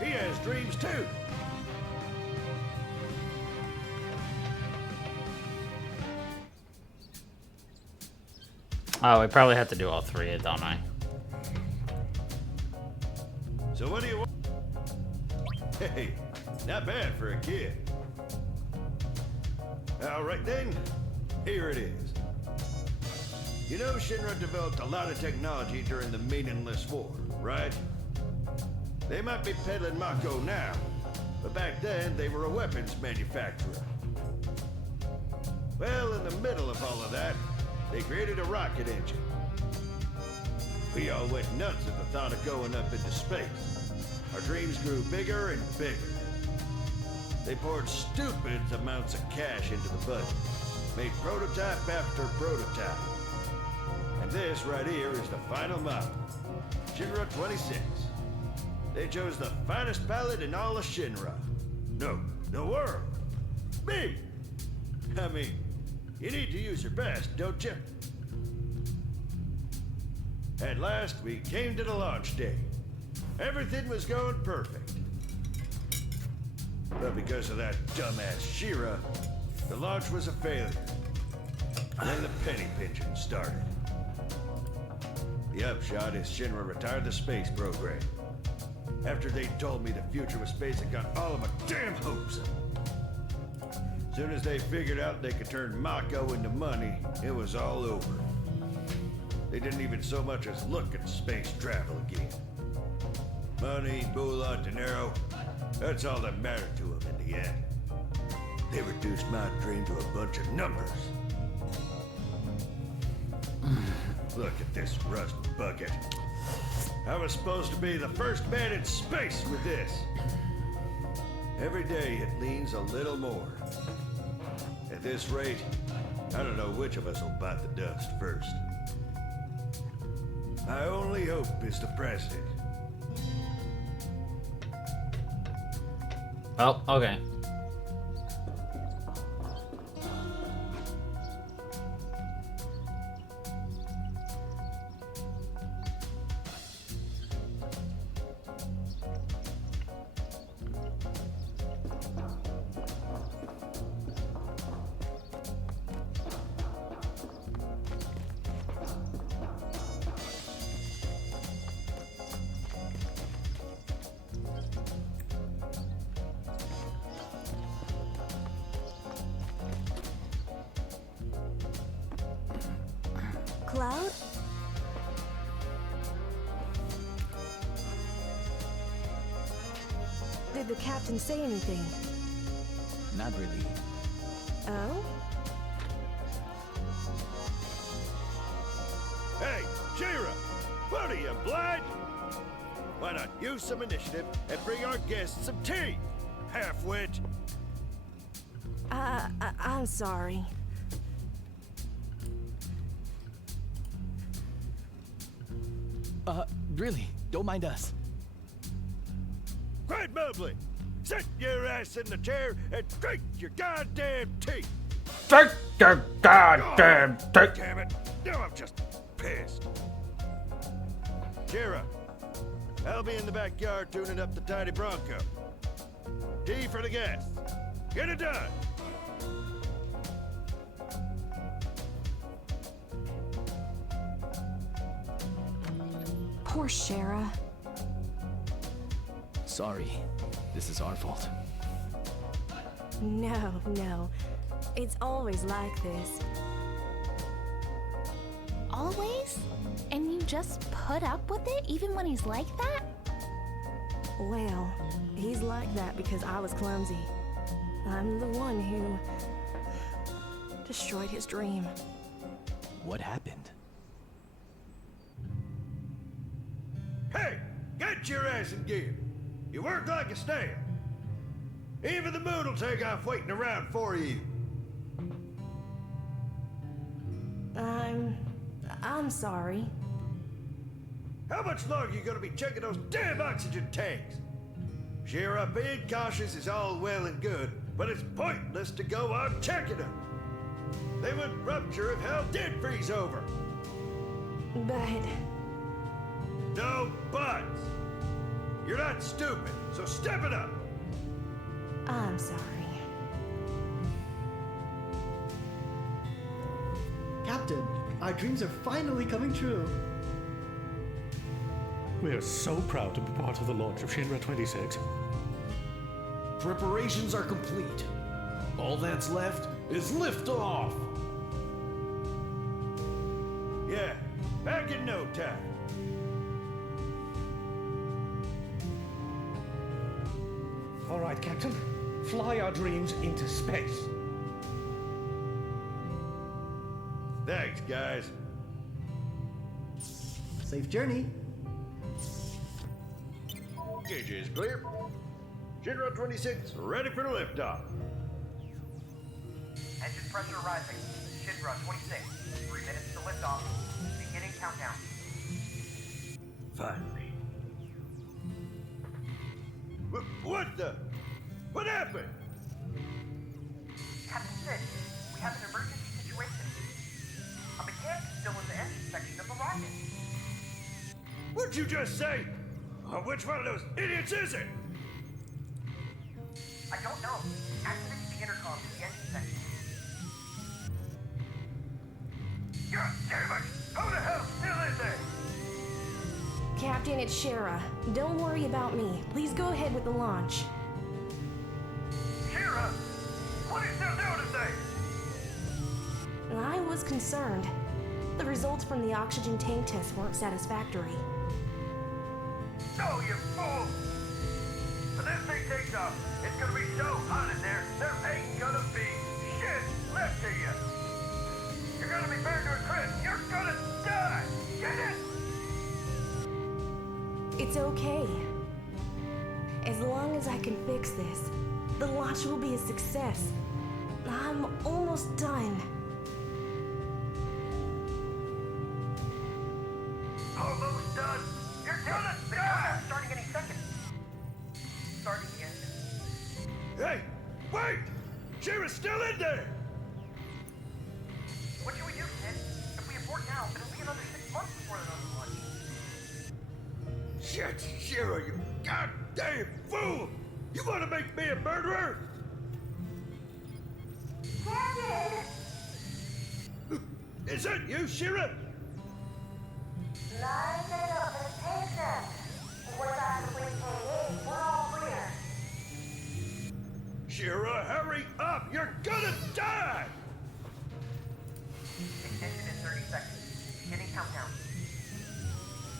He has dreams too. Oh, we probably have to do all three, don't I? So what do you want? Hey, not bad for a kid. All right then, here it is. You know Shinra developed a lot of technology during the Meaningless War, right? They might be peddling Mako now, but back then they were a weapons manufacturer. Well, in the middle of all of that, they created a rocket engine. We all went nuts at the thought of going up into space. Our dreams grew bigger and bigger. They poured stupid amounts of cash into the budget, made prototype after prototype. And this right here is the final model, Shinra 26. They chose the finest pilot in all of Shinra. No, the world. Me! I mean, you need to use your best, don't you? At last, we came to the launch day. Everything was going perfect. But because of that dumbass Shira, the launch was a failure. Then the penny pinching started. The upshot is Shinra retired the space program. After they told me the future with space had got all of my damn hopes up. Soon as they figured out they could turn Mako into money, it was all over. They didn't even so much as look at space travel again. Money, moolah, dinero, that's all that mattered to them in the end. They reduced my dream to a bunch of numbers. Look at this rust bucket. I was supposed to be the first man in space with this. Every day it leans a little more. At this rate, I don't know which of us will bite the dust first. My only hope is the president. Oh, okay. Cloud? Did the captain say anything? Not really. Oh? Hey, Shira! What are you, blind? Why not use some initiative and bring our guests some tea? Half-wit. I'm sorry. Really, don't mind us. Quite mumbling! Sit your ass in the chair and drink your goddamn tea! Drink your goddamn tea! Damn it! Now I'm just pissed. Shira, I'll be in the backyard tuning up the tiny Bronco. Tea for the guests. Get it done! Poor Shara. Sorry, this is our fault. No. It's always like this. Always? And you just put up with it even when he's like that? Well, he's like that because I was clumsy. I'm the one who destroyed his dream. What happened? Hey! Get your ass in gear! You work like a snail! Even the moon will take off waiting around for you! I'm sorry. How much longer are you gonna be checking those damn oxygen tanks? Shira, being cautious is all well and good, but it's pointless to go on checking them. They would rupture if hell did freeze over. But... No buts! You're not stupid, so step it up! I'm sorry. Captain, our dreams are finally coming true. We are so proud to be part of the launch of Shinra 26. Preparations are complete. All that's left is liftoff. Yeah, back in no time. fly our dreams into space. Thanks, guys. Safe journey. Gauge is clear. Shinra 26, ready for the liftoff. Engine pressure rising. Shinra 26, 3 minutes to liftoff. Beginning countdown. Finally. What the? What happened? Captain Sid, we have an emergency situation. A mechanic is still in the engine section of the rocket. What'd you just say? Which one of those idiots is it? I don't know. Activate the intercom to the engine section. God damn it! Who the hell's still in there? Captain, it's Shara. Don't worry about me. Please go ahead with the launch. Shira! What are you still doing today? I was concerned. The results from the oxygen tank test weren't satisfactory. Oh, you fool! When this thing takes off, it's gonna be so hot in there, there ain't gonna be shit left of you! You're gonna be burned to a crisp! You're gonna die! Get it? It's okay. As long as I can fix this, the launch will be a success. I'm almost done. Almost done! You're gonna The die! countdown's starting any second. Starting the engine. Hey! Wait! Shira's still in there! What should we do, Sid? If we abort now, it'll be another 6 months before another launch. Shit, Shira, you goddamn fool! You wanna make me a murderer? Is that you, Shira? Line it up and take them. We're back to Wing K8. We're all clear. Shira, hurry up! You're gonna die! Ignition in 30 seconds. Beginning countdown.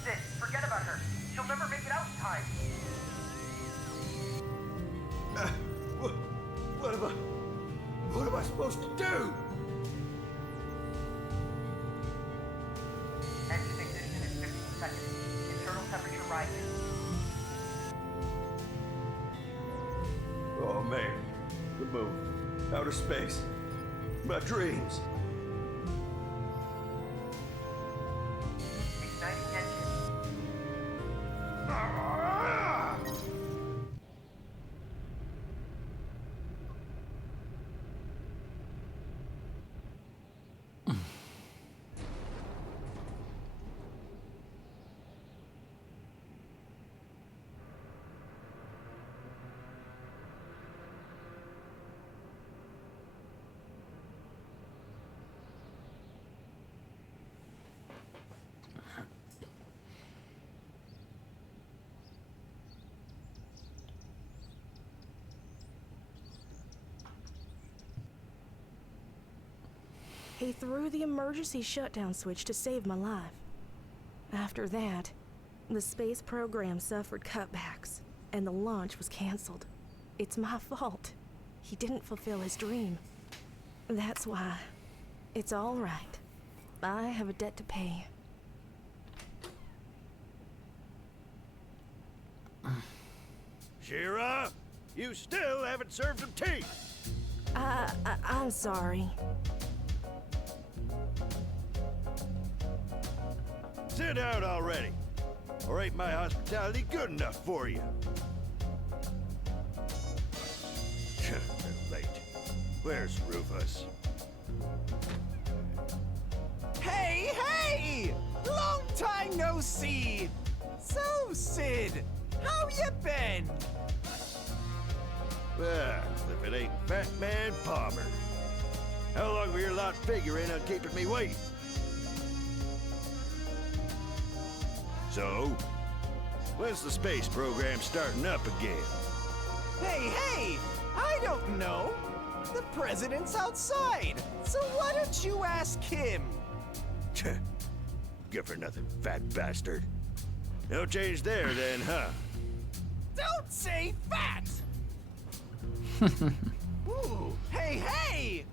Sid, forget about her. She'll never make it out in time. What am I supposed to do? Engine ignition in 15 seconds. Internal temperature rising. Oh man, the moon, outer space, my dreams. Igniting engine. He threw the emergency shutdown switch to save my life. After that, the space program suffered cutbacks, and the launch was canceled. It's my fault. He didn't fulfill his dream. That's why it's all right. I have a debt to pay. Shira, you still haven't served him tea. I'm sorry. Sit down already. Or ain't my hospitality good enough for you? Late. Where's Rufus? Hey, hey! Long time no see! So, Sid, how you been? Well, if it ain't Fat Man Palmer. How long were your lot figuring on keeping me waiting? So, when's the space program starting up again? Hey, hey! I don't know. The president's outside, so why don't you ask him? Good for nothing, fat bastard. No change there then, huh? Don't say fat! Ooh, hey, hey!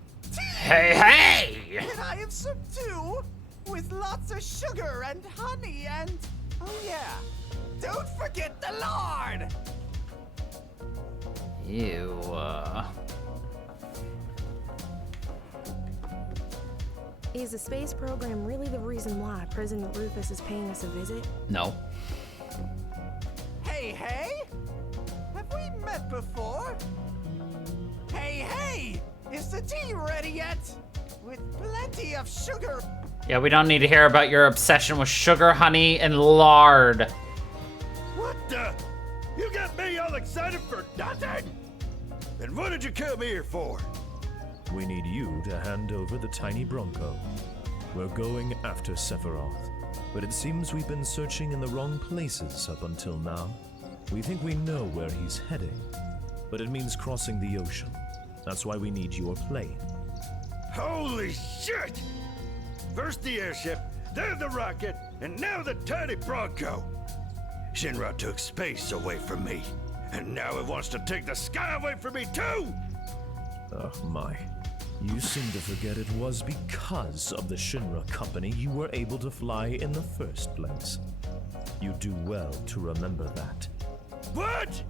Hey, hey! Can I have some too? With lots of sugar and honey and... Oh yeah, don't forget the lard! Ew. Is the space program really the reason why President Rufus is paying us a visit? No. Hey, hey! Have we met before? Hey, hey! Is the tea ready yet? With plenty of sugar. Yeah, we don't need to hear about your obsession with sugar, honey, and lard. What the? You got me all excited for nothing? Then what did you come here for? We need you to hand over the tiny Bronco. We're going after Sephiroth, but it seems we've been searching in the wrong places up until now. We think we know where he's heading, but it means crossing the ocean. That's why we need your plane. Holy shit! First the airship, then the rocket, and now the tiny Bronco. Shinra took space away from me, and now it wants to take the sky away from me too! Oh my. You seem to forget it was because of the Shinra company you were able to fly in the first place. You do well to remember that. What?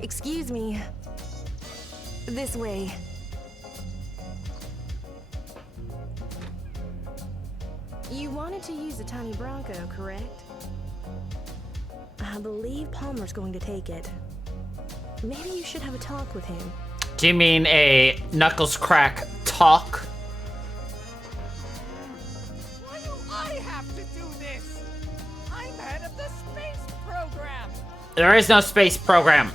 Excuse me. This way. You wanted to use the tiny Bronco, correct? I believe Palmer's going to take it. Maybe you should have a talk with him. Do you mean a knuckles crack talk? Why do I have to do this? I'm head of the space program. There is no space program.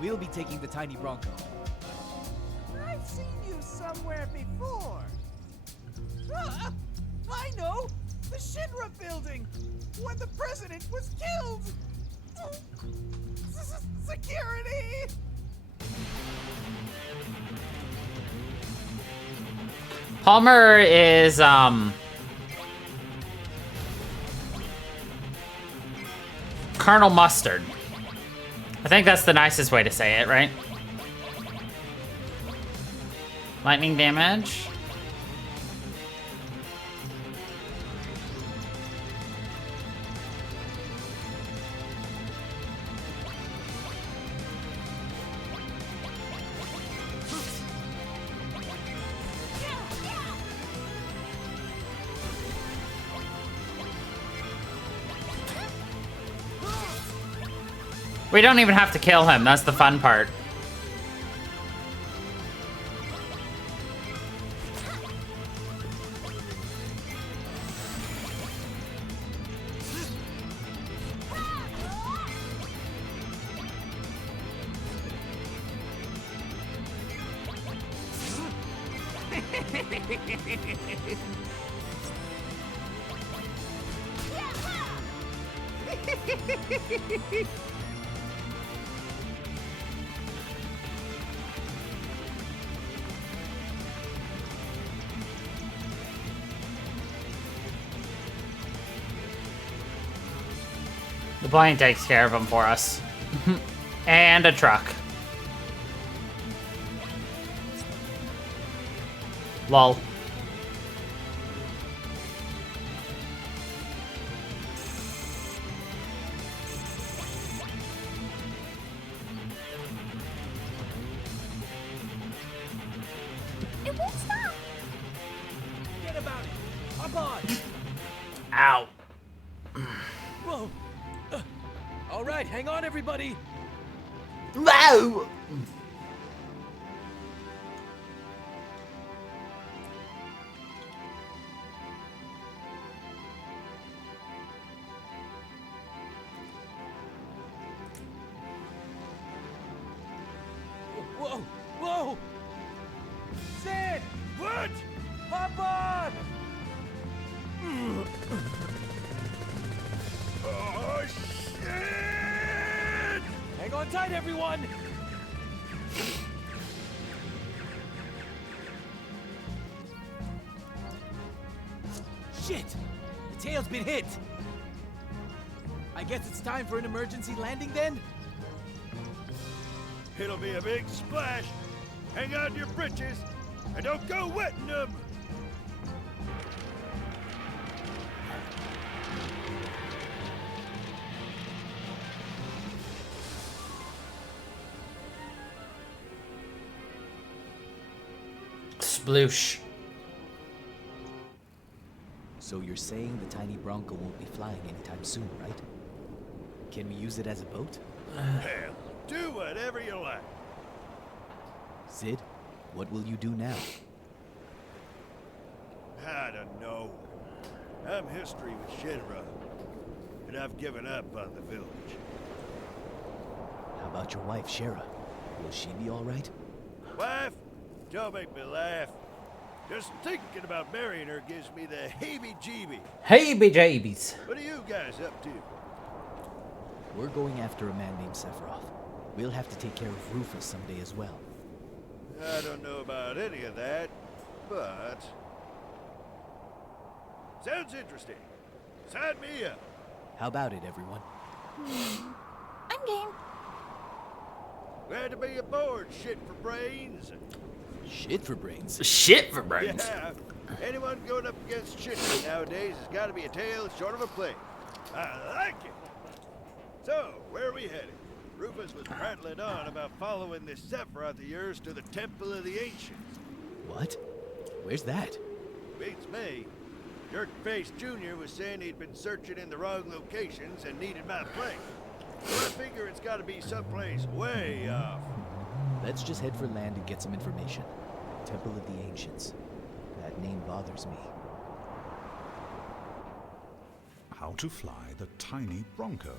We'll be taking the tiny Bronco. I've seen you somewhere before. I know! The Shinra building! When the president was killed! Security! Palmer is, Colonel Mustard. I think that's the nicest way to say it, right? Lightning damage. We don't even have to kill him, that's the fun part. The plane takes care of him for us. And a truck. Lol. It won't stop! Forget about it! Hop on! Ow. Whoa! All right, hang on, everybody! Whoa! Whoa! Whoa! Sid! What? Hop on! Oh, shit! Hang on tight, everyone! Shit! The tail's been hit! guess it's time for an emergency landing then? It'll be a big splash. Hang on to your britches and don't go wetting them. Sploosh. So you're saying the tiny Bronco won't be flying anytime soon, right? Can we use it as a boat? Hell, do whatever you like. Sid, what will you do now? I don't know. I'm history with Shinra, and I've given up on the village. How about your wife, Shara? Will she be all right? Wife? Don't make me laugh. Just thinking about marrying her gives me the heebie-jeebie. Heebie-jeebies. What are you guys up to? We're going after a man named Sephiroth. We'll have to take care of Rufus someday as well. I don't know about any of that, but... sounds interesting. Sign me up. How about it, everyone? I'm game. Glad to be aboard, shit for brains. Shit for brains? Shit for brains. Yeah. Anyone going up against shit nowadays has got to be a tale short of a play. I like it. So, where are we headed? Rufus was prattling on about following this Sephiroth of yours to the Temple of the Ancients. What? Where's that? Beats me. Jerkface Jr. was saying he'd been searching in the wrong locations and needed my place. So I figure it's got to be someplace way off. Let's just head for land and get some information. Temple of the Ancients. That name bothers me. How to fly the tiny Bronco.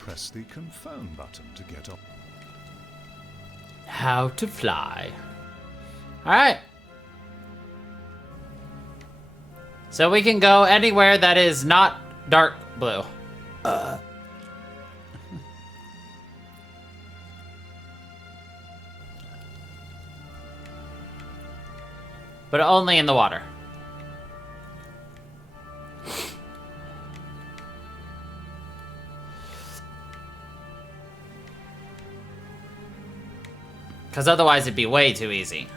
Press the confirm button to get up. How to fly. Alright. So we can go anywhere that is not dark blue. But only in the water. Because otherwise it'd be way too easy.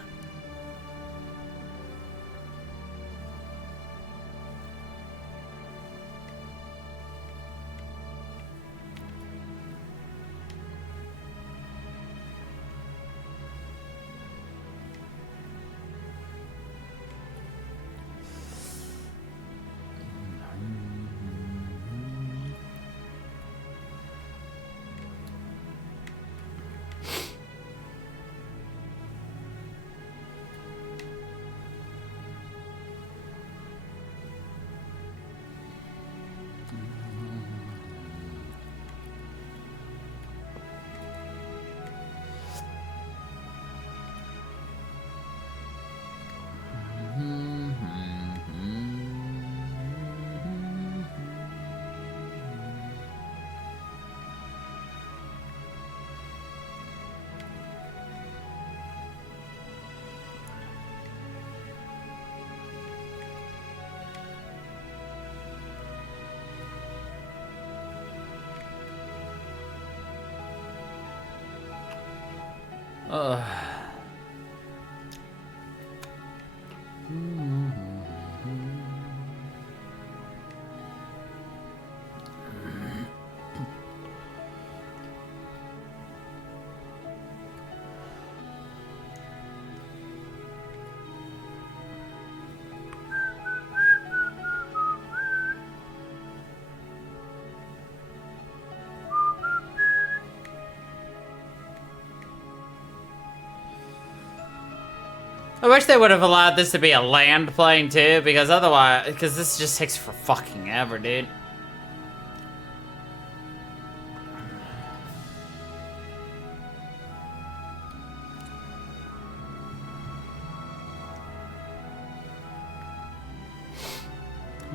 I wish they would have allowed this to be a land plane too, because otherwise, because this just takes for fucking ever, dude.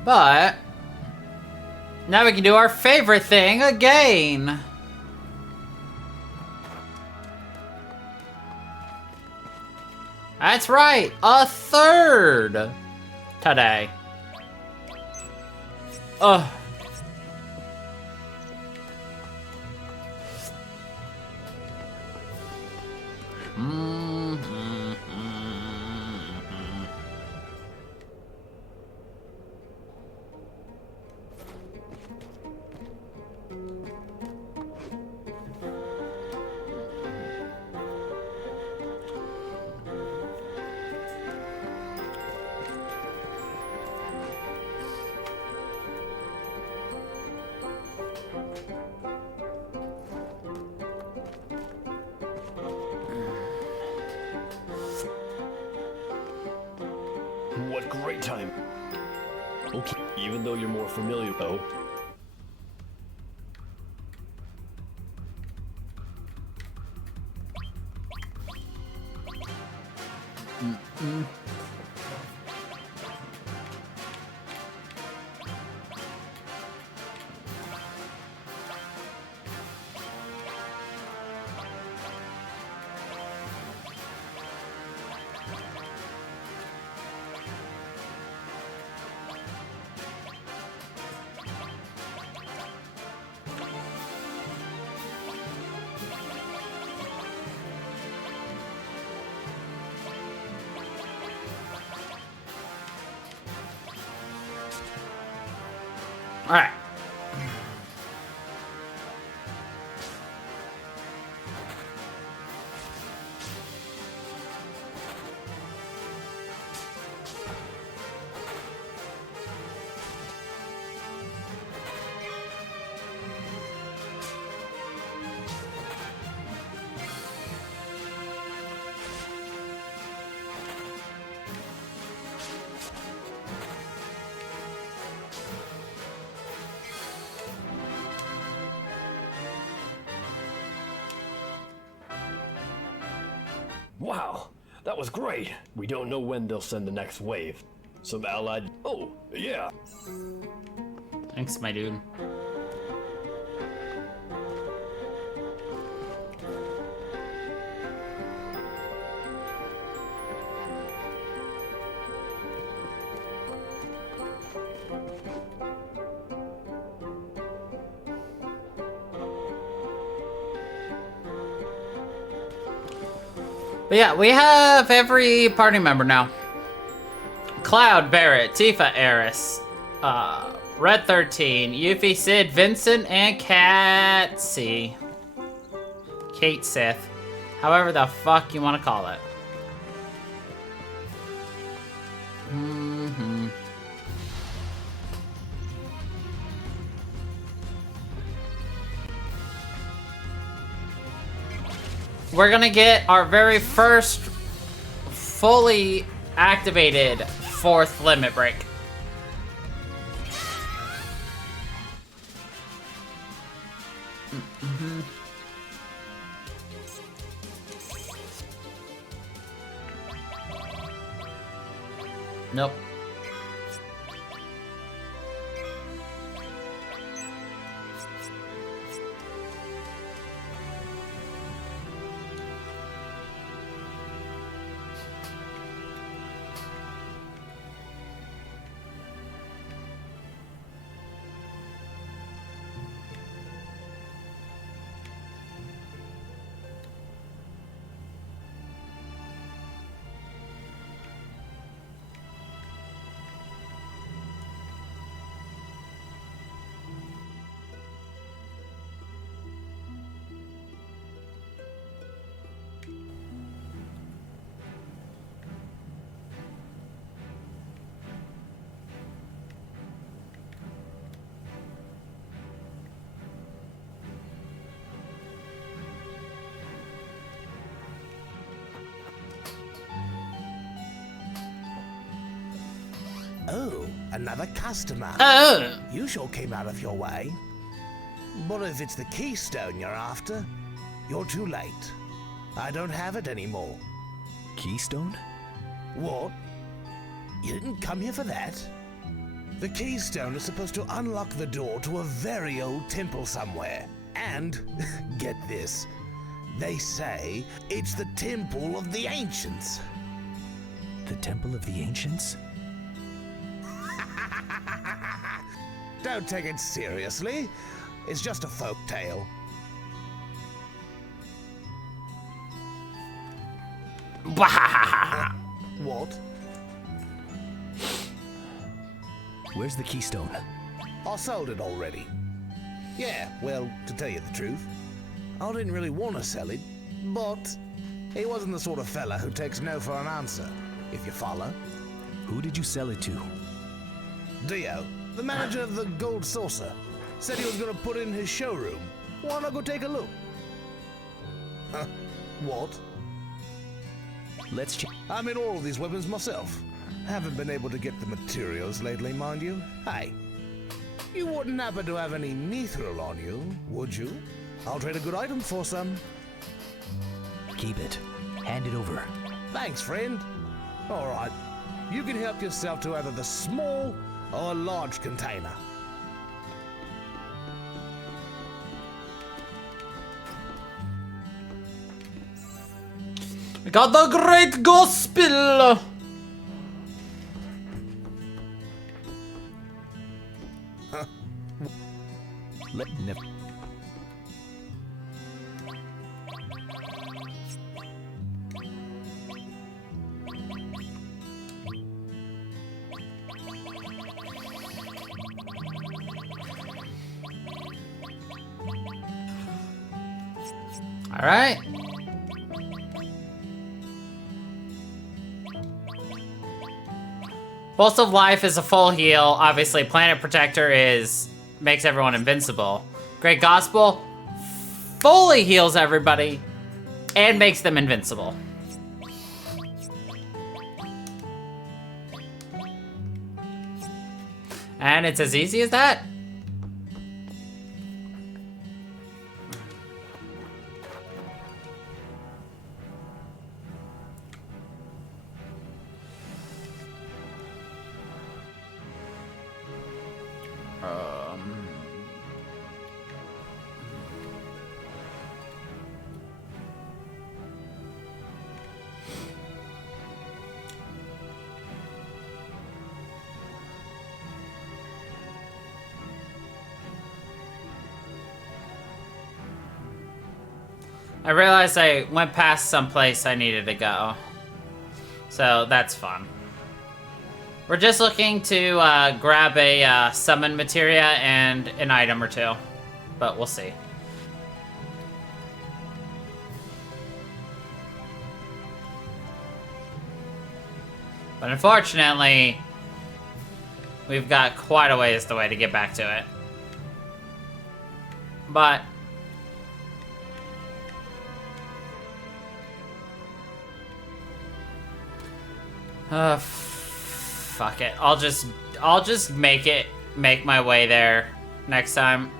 But now we can do our favorite thing again. That's right, a third today. What great time. Okay, even though you're more familiar though. All right. Wow, that was great. We don't know when they'll send the next wave. Some allied. Oh, yeah. Thanks, my dude. But yeah, we have every party member now. Cloud, Barrett, Tifa, Eris, Red 13, Yuffie, Sid, Vincent, and Cat C. Kate Sith. However the fuck you want to call it. We're gonna get our very first fully activated 4th limit break. Nope. Oh, another customer. Oh! You sure came out of your way. But if it's the keystone you're after, you're too late. I don't have it anymore. Keystone? What? You didn't come here for that? The keystone is supposed to unlock the door to a very old temple somewhere. And, get this, they say it's the Temple of the Ancients. The Temple of the Ancients? Don't take it seriously. It's just a folk tale. What? Where's the keystone? I sold it already. Yeah, well, to tell you the truth, I didn't really want to sell it, but he wasn't the sort of fella who takes no for an answer, if you follow. Who did you sell it to? Dio, the manager of the Gold Saucer, said he was going to put it in his showroom. Why not go take a look? Huh? What? Let's check. I'm in all of these weapons myself. Haven't been able to get the materials lately, mind you. Hey, you wouldn't happen to have any mithril on you, would you? I'll trade a good item for some. Keep it. Hand it over. Thanks, friend. All right. You can help yourself to either the small or large container. We got the great gospel! All right. Pulse of Life is a full heal. Obviously, Planet Protector makes everyone invincible. Great Gospel fully heals everybody and makes them invincible. And it's as easy as that. I realized I went past some place I needed to go. So that's fun. We're just looking to grab a summon materia and an item or two. But we'll see. But unfortunately, we've got quite a ways to get back to it. But fuck it. I'll just make my way there next time.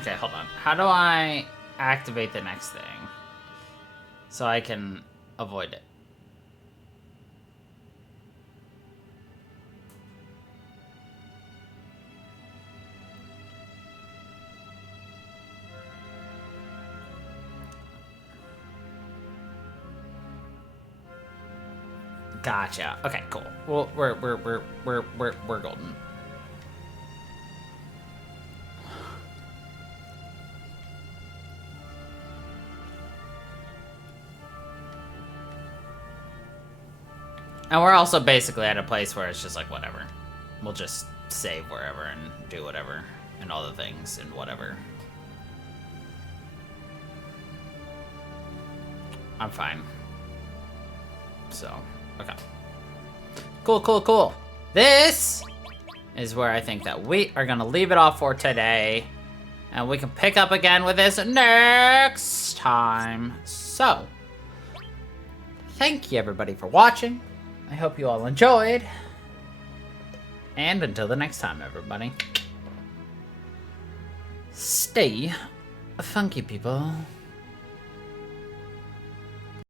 Okay, hold on. How do I activate the next thing so I can avoid it? Gotcha. Okay, cool. Well, we're golden. And we're also basically at a place where it's just like, whatever. We'll just save wherever and do whatever. And all the things and whatever. I'm fine. So, okay. Cool. This is where I think that we are going to leave it off for today. And we can pick up again with this next time. So, thank you everybody for watching. I hope you all enjoyed. And until the next time, everybody. Stay funky, people.